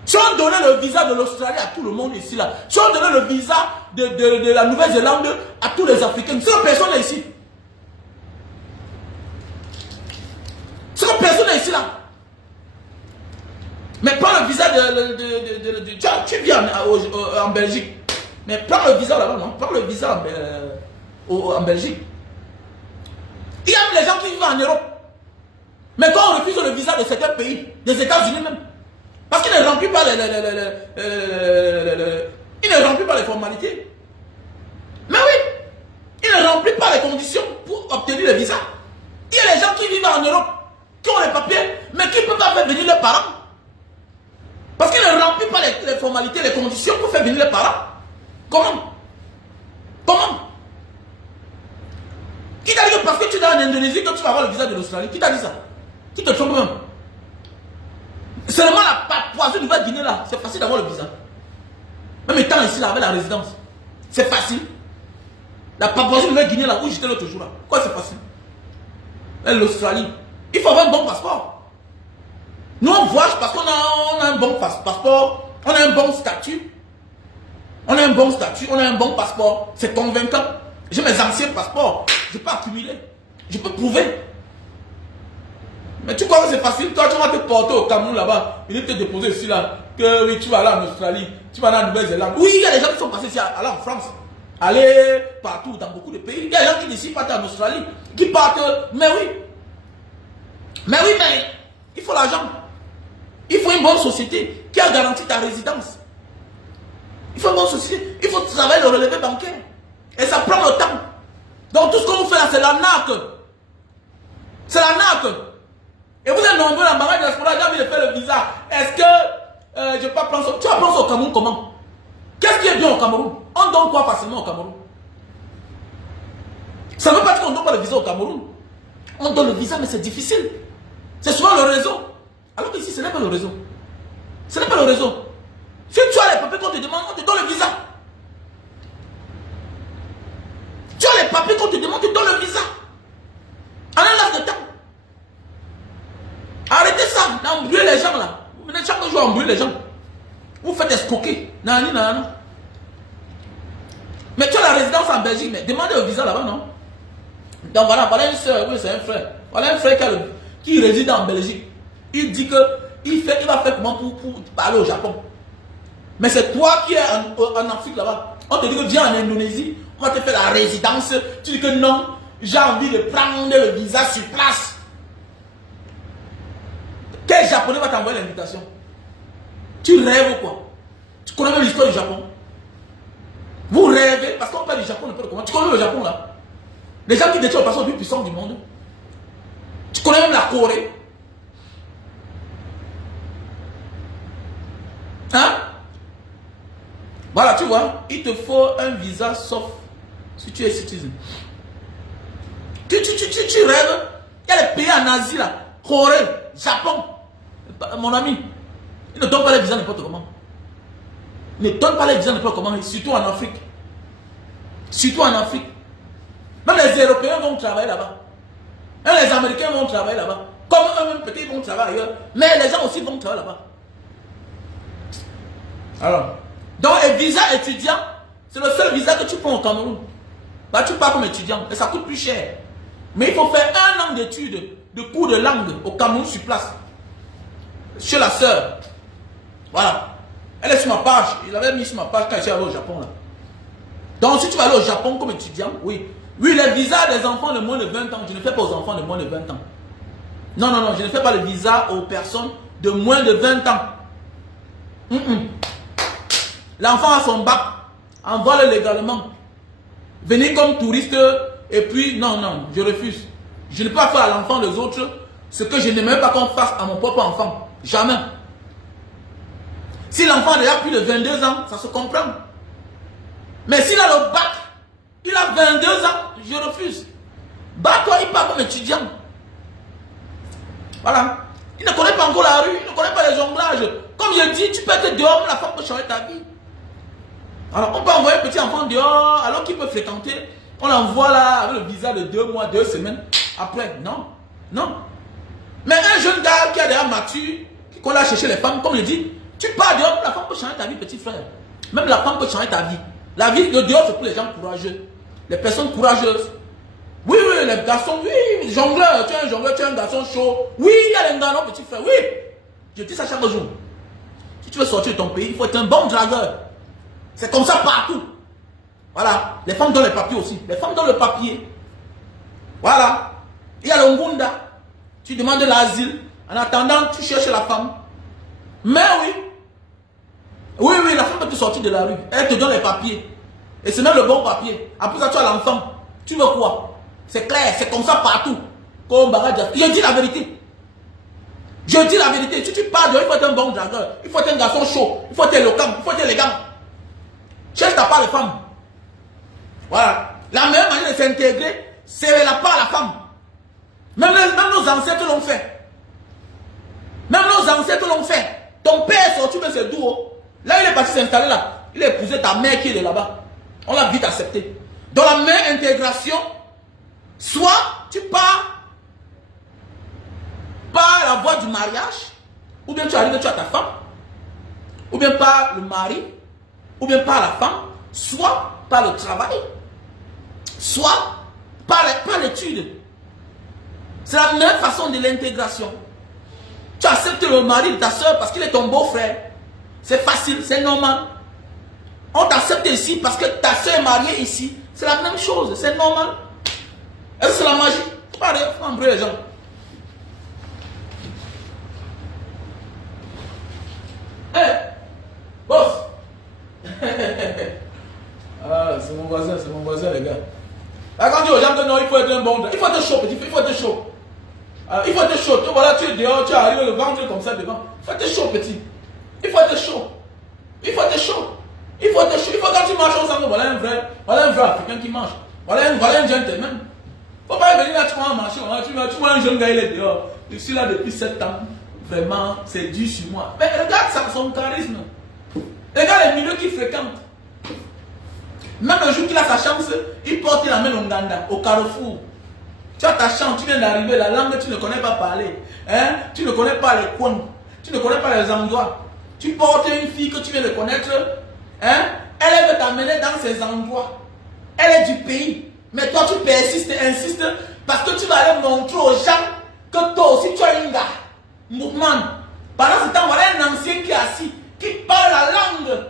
Si on donnait le visa de l'Australie à tout le monde ici, là, si on donnait le visa de la Nouvelle-Zélande à tous les Africains, c'est que personne n'est ici. C'est que personne n'est ici, là. Mais prends le visa tu viens en Belgique. Mais prends le visa là-bas, non? Prends le visa en Belgique. Il y a les gens qui vivent en Europe. Mais quand on refuse le visa de certains pays, des États-Unis même, parce qu'il ne remplit pas il ne remplit pas les formalités. Mais oui, il ne remplit pas les conditions pour obtenir le visa. Il y a les gens qui vivent en Europe, qui ont les papiers, mais qui ne peuvent pas faire venir leurs parents. Parce qu'il ne remplit pas les formalités, les conditions pour faire venir les parents. Comment? Comment? Qui t'a dit que parce que tu es en Indonésie que tu vas avoir le visa de l'Australie? Qui t'a dit ça? Qui te trompe même? Seulement la Papouasie Nouvelle-Guinée là, c'est facile d'avoir le visa. Même étant ici là avec la résidence, c'est facile. La Papouasie Nouvelle-Guinée là où j'étais l'autre jour là, quoi c'est facile? L'Australie, il faut avoir un bon passeport. Nous on voyage parce qu'on a un bon passeport, on a un bon statut. On a un bon statut, on a un bon passeport, c'est convaincant. J'ai mes anciens passeports, je peux accumuler, je peux prouver. Mais tu crois que c'est facile? Toi, tu vas te porter au Cameroun là-bas, venir te déposer ici là, que oui, tu vas aller en Australie, tu vas aller en Nouvelle-Zélande. Oui, il y a des gens qui sont passés ici, aller en France, aller partout, dans beaucoup de pays. Il y a des gens qui décident de partir en Australie, qui partent, mais oui. Mais oui, mais il faut l'argent. Il faut une bonne société qui a garanti ta résidence. Il faut une bonne société, il faut travailler le relevé bancaire. Et ça prend le temps. Donc tout ce qu'on vous fait là, c'est l'arnaque. C'est l'arnaque. Et vous êtes nombreux, la maman de diaspora, j'ai envie de faire le visa. Est-ce que je peux prendre ça? Tu vas prendre ça au Cameroun comment? Qu'est-ce qui est bien au Cameroun? On donne quoi facilement au Cameroun? Ça ne veut pas dire qu'on ne donne pas le visa au Cameroun. On donne le visa, mais c'est difficile. C'est souvent le réseau. Alors qu'ici, ce n'est pas le réseau. Ce n'est pas le réseau. Si tu as les papiers qu'on te demande, on te donne le visa. Tu as les papiers qu'on te demande, on te donne le visa. En un laps de temps. Arrêtez ça, d'embrouiller les gens là. Vous venez chaque jour embrouiller les gens. Vous faites escroquer. Nani, nani. Mais tu as la résidence en Belgique, mais demandez le visa là-bas, non? Donc voilà une soeur, oui, c'est un frère. Voilà un frère qui réside en Belgique. Il dit que il va faire comment pour aller au Japon. Mais c'est toi qui es en Afrique là-bas. On te dit que viens en Indonésie, on va te faire la résidence. Tu dis que non, j'ai envie de prendre le visa sur place. Quel Japonais va t'envoyer l'invitation? Tu rêves ou quoi? Tu connais même l'histoire du Japon? Vous rêvez, parce qu'on parle du Japon, n'importe comment. Tu connais le Japon là? Les gens qui détiennent le passeport le plus puissant du monde. Tu connais même la Corée? Hein? Voilà, tu vois, il te faut un visa sauf si tu es citizen. Tu rêves. Il y a les pays en Asie là, Corée, Japon. Mon ami, ils ne donnent pas les visas n'importe comment. Ils ne donnent pas les visas n'importe comment, surtout en Afrique. Surtout en Afrique. Même les Européens vont travailler là-bas. Même les Américains vont travailler là-bas. Comme eux-mêmes, peut-être ils vont travailler ailleurs. Mais les gens aussi vont travailler là-bas. Alors, donc, un visa étudiant, c'est le seul visa que tu prends au Cameroun. Bah, tu pars comme étudiant et ça coûte plus cher. Mais il faut faire 1 an d'études, de cours de langue au Cameroun sur place. Chez la sœur. Voilà. Elle est sur ma page. Il l'avait mis sur ma page quand je suis allé au Japon. Là. Donc, si tu vas aller au Japon comme étudiant, oui. Oui, les visas des enfants de moins de 20 ans, je ne fais pas aux enfants de moins de 20 ans. Non, non, non, je ne fais pas le visa aux personnes de moins de 20 ans. L'enfant a son bac, envoie-le légalement. Venir comme touriste, et puis, non, non, je refuse. Je ne peux pas faire à l'enfant des autres ce que je n'aimerais pas qu'on fasse à mon propre enfant. Jamais. Si l'enfant a déjà plus de 22 ans, ça se comprend. Mais s'il a le bac, il a 22 ans, je refuse. Bat-toi, il part comme étudiant. Voilà. Il ne connaît pas encore la rue, il ne connaît pas les jonglages. Comme je dis, tu peux être dehors, la femme peut changer ta vie. Alors, on peut envoyer un petit enfant dehors, alors qu'il peut fréquenter On l'envoie là avec le visa de 2 mois, 2 semaines. Après, non. Non. Mais un jeune gars qui a déjà mature, qui qu'on a cherché les femmes, comme je dis, tu pars dehors, la femme peut changer ta vie, petit frère. Même la femme peut changer ta vie. La vie de dehors, c'est pour les gens courageux. Les personnes courageuses. Oui, oui, les garçons, oui, jongleur, tu es un garçon chaud. Oui, il y a les gars, non, petit frère, oui. Je dis ça chaque jour. Si tu veux sortir de ton pays, il faut être un bon dragueur. C'est comme ça partout. Voilà. Les femmes donnent les papiers aussi. Les femmes donnent le papier. Voilà. Il y a le Ngunda. Tu demandes l'asile. En attendant, tu cherches la femme. Mais oui. Oui, oui, la femme peut te sortir de la rue. Elle te donne les papiers. Et c'est même le bon papier. Après ça, tu as l'enfant. Tu veux quoi? C'est clair, c'est comme ça partout. Comme Baradja. Je dis la vérité. Je dis la vérité. Si tu pars de, il faut être un bon dragueur. Il faut être un garçon chaud. Il faut être éloquent. Il faut être élégant. Cherche ta part de femme. Voilà. La meilleure manière de s'intégrer, c'est la part de la femme. Même nos ancêtres l'ont fait. Même nos ancêtres l'ont fait. Ton père est sorti de ses doux. Là, il est parti s'installer là. Il a épousé ta mère qui est de là-bas. On l'a vite accepté. Dans la meilleure intégration, soit tu pars par la voie du mariage, ou bien tu arrives, tu as ta femme, ou bien par le mari, ou bien par la femme, soit par le travail, soit par l'étude. C'est la meilleure façon de l'intégration. Tu acceptes le mari de ta soeur parce qu'il est ton beau-frère. C'est facile, c'est normal. On t'accepte ici parce que ta soeur est mariée ici. C'est la même chose, c'est normal. Est-ce que c'est la magie? Il faut embrouiller les gens. Hé, boss. Ah, c'est mon voisin, les gars. Là, quand tu dis aux gens que non, il faut être un bon, il faut être chaud, petit, il faut être chaud. Il faut être chaud. Voilà, tu es dehors, tu arrives le ventre comme ça devant. Il faut être chaud, petit. Il faut être chaud. Il faut être chaud. Il faut être chaud. Il faut quand tu marches ensemble, voilà un vrai Africain qui marche. Voilà un gentleman. Il ne faut pas venir là, tu vas marcher. Tu vois un jeune gars, il est dehors. Je suis là depuis 7 ans. Vraiment, c'est dur sur moi. Mais regarde son charisme. Regarde les milieux qu'il fréquente. Même le jour qu'il a sa chance, il porte la main au Nganda, au carrefour. Tu as ta chance, tu viens d'arriver, la langue, tu ne connais pas parler. Hein? Tu ne connais pas les coins. Tu ne connais pas les endroits. Tu portes une fille que tu viens de connaître. Hein? Elle veut t'amener dans ces endroits. Elle est du pays. Mais toi, tu persistes et insistes parce que tu vas aller montrer aux gens que toi aussi, tu as une gars. Mouvement. Pendant ce temps, voilà un ancien qui est assis, qui parle la langue.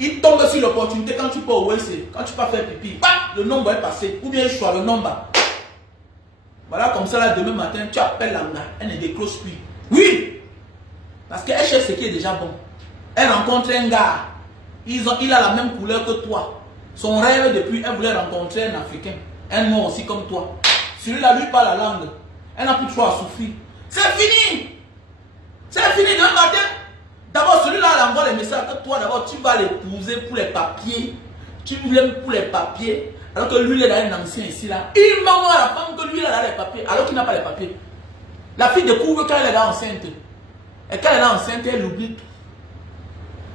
Il tombe sur l'opportunité quand tu peux au WC, quand tu peux faire pipi. Bah, le nombre est passé. Ou bien je choisis le nombre. Voilà, comme ça, là, demain matin, tu appelles la gars. Elle ne décroche plus. Oui! Parce qu'elle cherche ce qui est déjà bon. Elle rencontre un gars. Il a la même couleur que toi. Son rêve depuis, elle voulait rencontrer un Africain. Un noir aussi comme toi. Celui-là, lui, parle la langue. Elle n'a plus trop à souffrir. C'est fini! C'est fini demain matin. D'abord, celui-là, elle envoie les messages que toi, d'abord, tu vas l'épouser pour les papiers. Tu l'aimes pour les papiers. Alors que lui, il est dans un ancien ici, là. Il m'envoie à la femme que lui, il a les papiers. Alors qu'il n'a pas les papiers. La fille découvre quand elle est là enceinte. Et quand elle est là enceinte, elle oublie tout.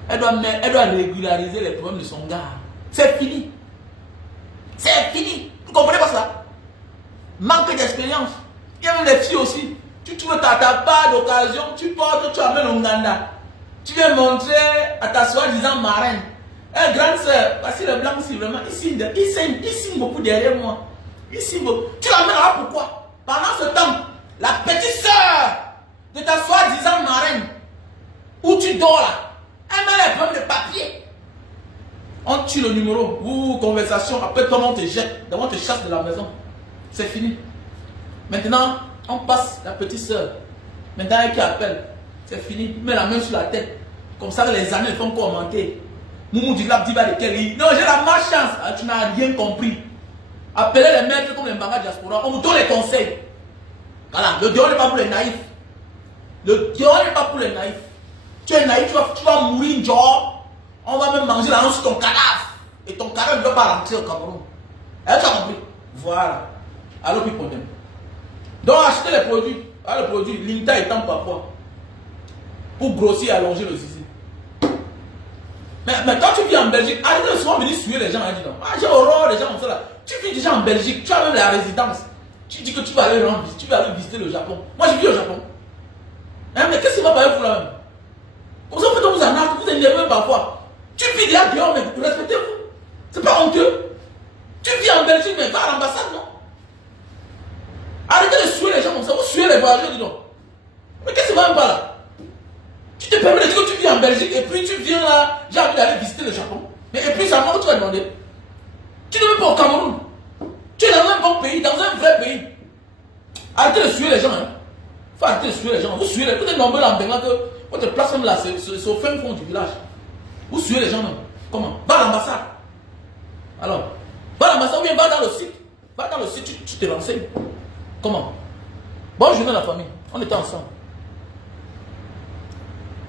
Elle doit régulariser les problèmes de son gars. C'est fini. C'est fini. Vous comprenez pas ça? Manque d'expérience. Il y a même les filles aussi. Tu veux ta part d'occasion, tu portes, tu amènes au Nganda. Tu viens montrer à ta soi-disant marraine. Grande soeur, parce que le blanc, c'est vraiment, il signe beaucoup derrière moi. Il signe beaucoup. Tu l'amènes là pourquoi? Pendant ce temps, la petite soeur de ta soi-disant marraine, où tu dors là, elle met les problèmes de papier. On tue le numéro, ou conversation, après toi on te jette, on te chasse de la maison. C'est fini. Maintenant, on passe la petite soeur. Maintenant, elle qui appelle. C'est fini. Mets la main sur la tête. Comme ça, les années font commenter. Moumou du lab dit de quel. Non, j'ai la malchance. Ah, tu n'as rien compris. Appelez les maîtres comme les Mbanga diaspora. On vous donne les conseils. Voilà. Le diable n'est pas pour les naïfs. Le diable n'est pas pour les naïfs. Tu es naïf, tu vas mourir, genre. On va même manger la langue sur ton cadavre. Et ton cadavre ne doit pas rentrer au Cameroun. Est-ce que tu as compris? Voilà. Alors, plus problème. Donc, achetez les produits. Ah, le produit, Linta étant parfois. Pour grossir et allonger le zizi. Mais quand tu vis en Belgique, arrête de souvent venir suer les gens. Ah, j'ai horreur des gens comme ça là. Tu vis déjà en Belgique, tu as même la résidence. Tu dis que tu vas aller rendre visite, tu vas aller visiter le Japon. Moi, je vis au Japon. Hein, mais qu'est-ce qui va pas avec vous là-même? Comme ça, vous en arrêtez, vous énervez parfois. Tu vis déjà dehors, mais vous respectez-vous. C'est pas honteux. Tu vis en Belgique, mais va à l'ambassade, non? Arrêtez de suer les gens comme ça. Vous suez les voyageurs, dis donc. Mais qu'est-ce qui va même pas là? Tu te permets de dire que tu vis en Belgique et puis tu viens là, j'ai envie d'aller visiter le Japon. Mais et puis ça m'a tu vas demander. Tu ne veux pas au Cameroun. Tu es dans un bon pays, dans un vrai pays. Arrêtez de suer les gens. Hein. Faut arrêter de suer les gens. Vous suez les gens. Vous êtes nombreux en Bengla que votre place même là, c'est au fin fond du village. Vous suez les gens même. Comment? Va à l'ambassade. Alors, va à l'ambassade ou bien va dans le site. Va dans le site, tu te renseignes. Comment? Bonne journée la famille. On était ensemble.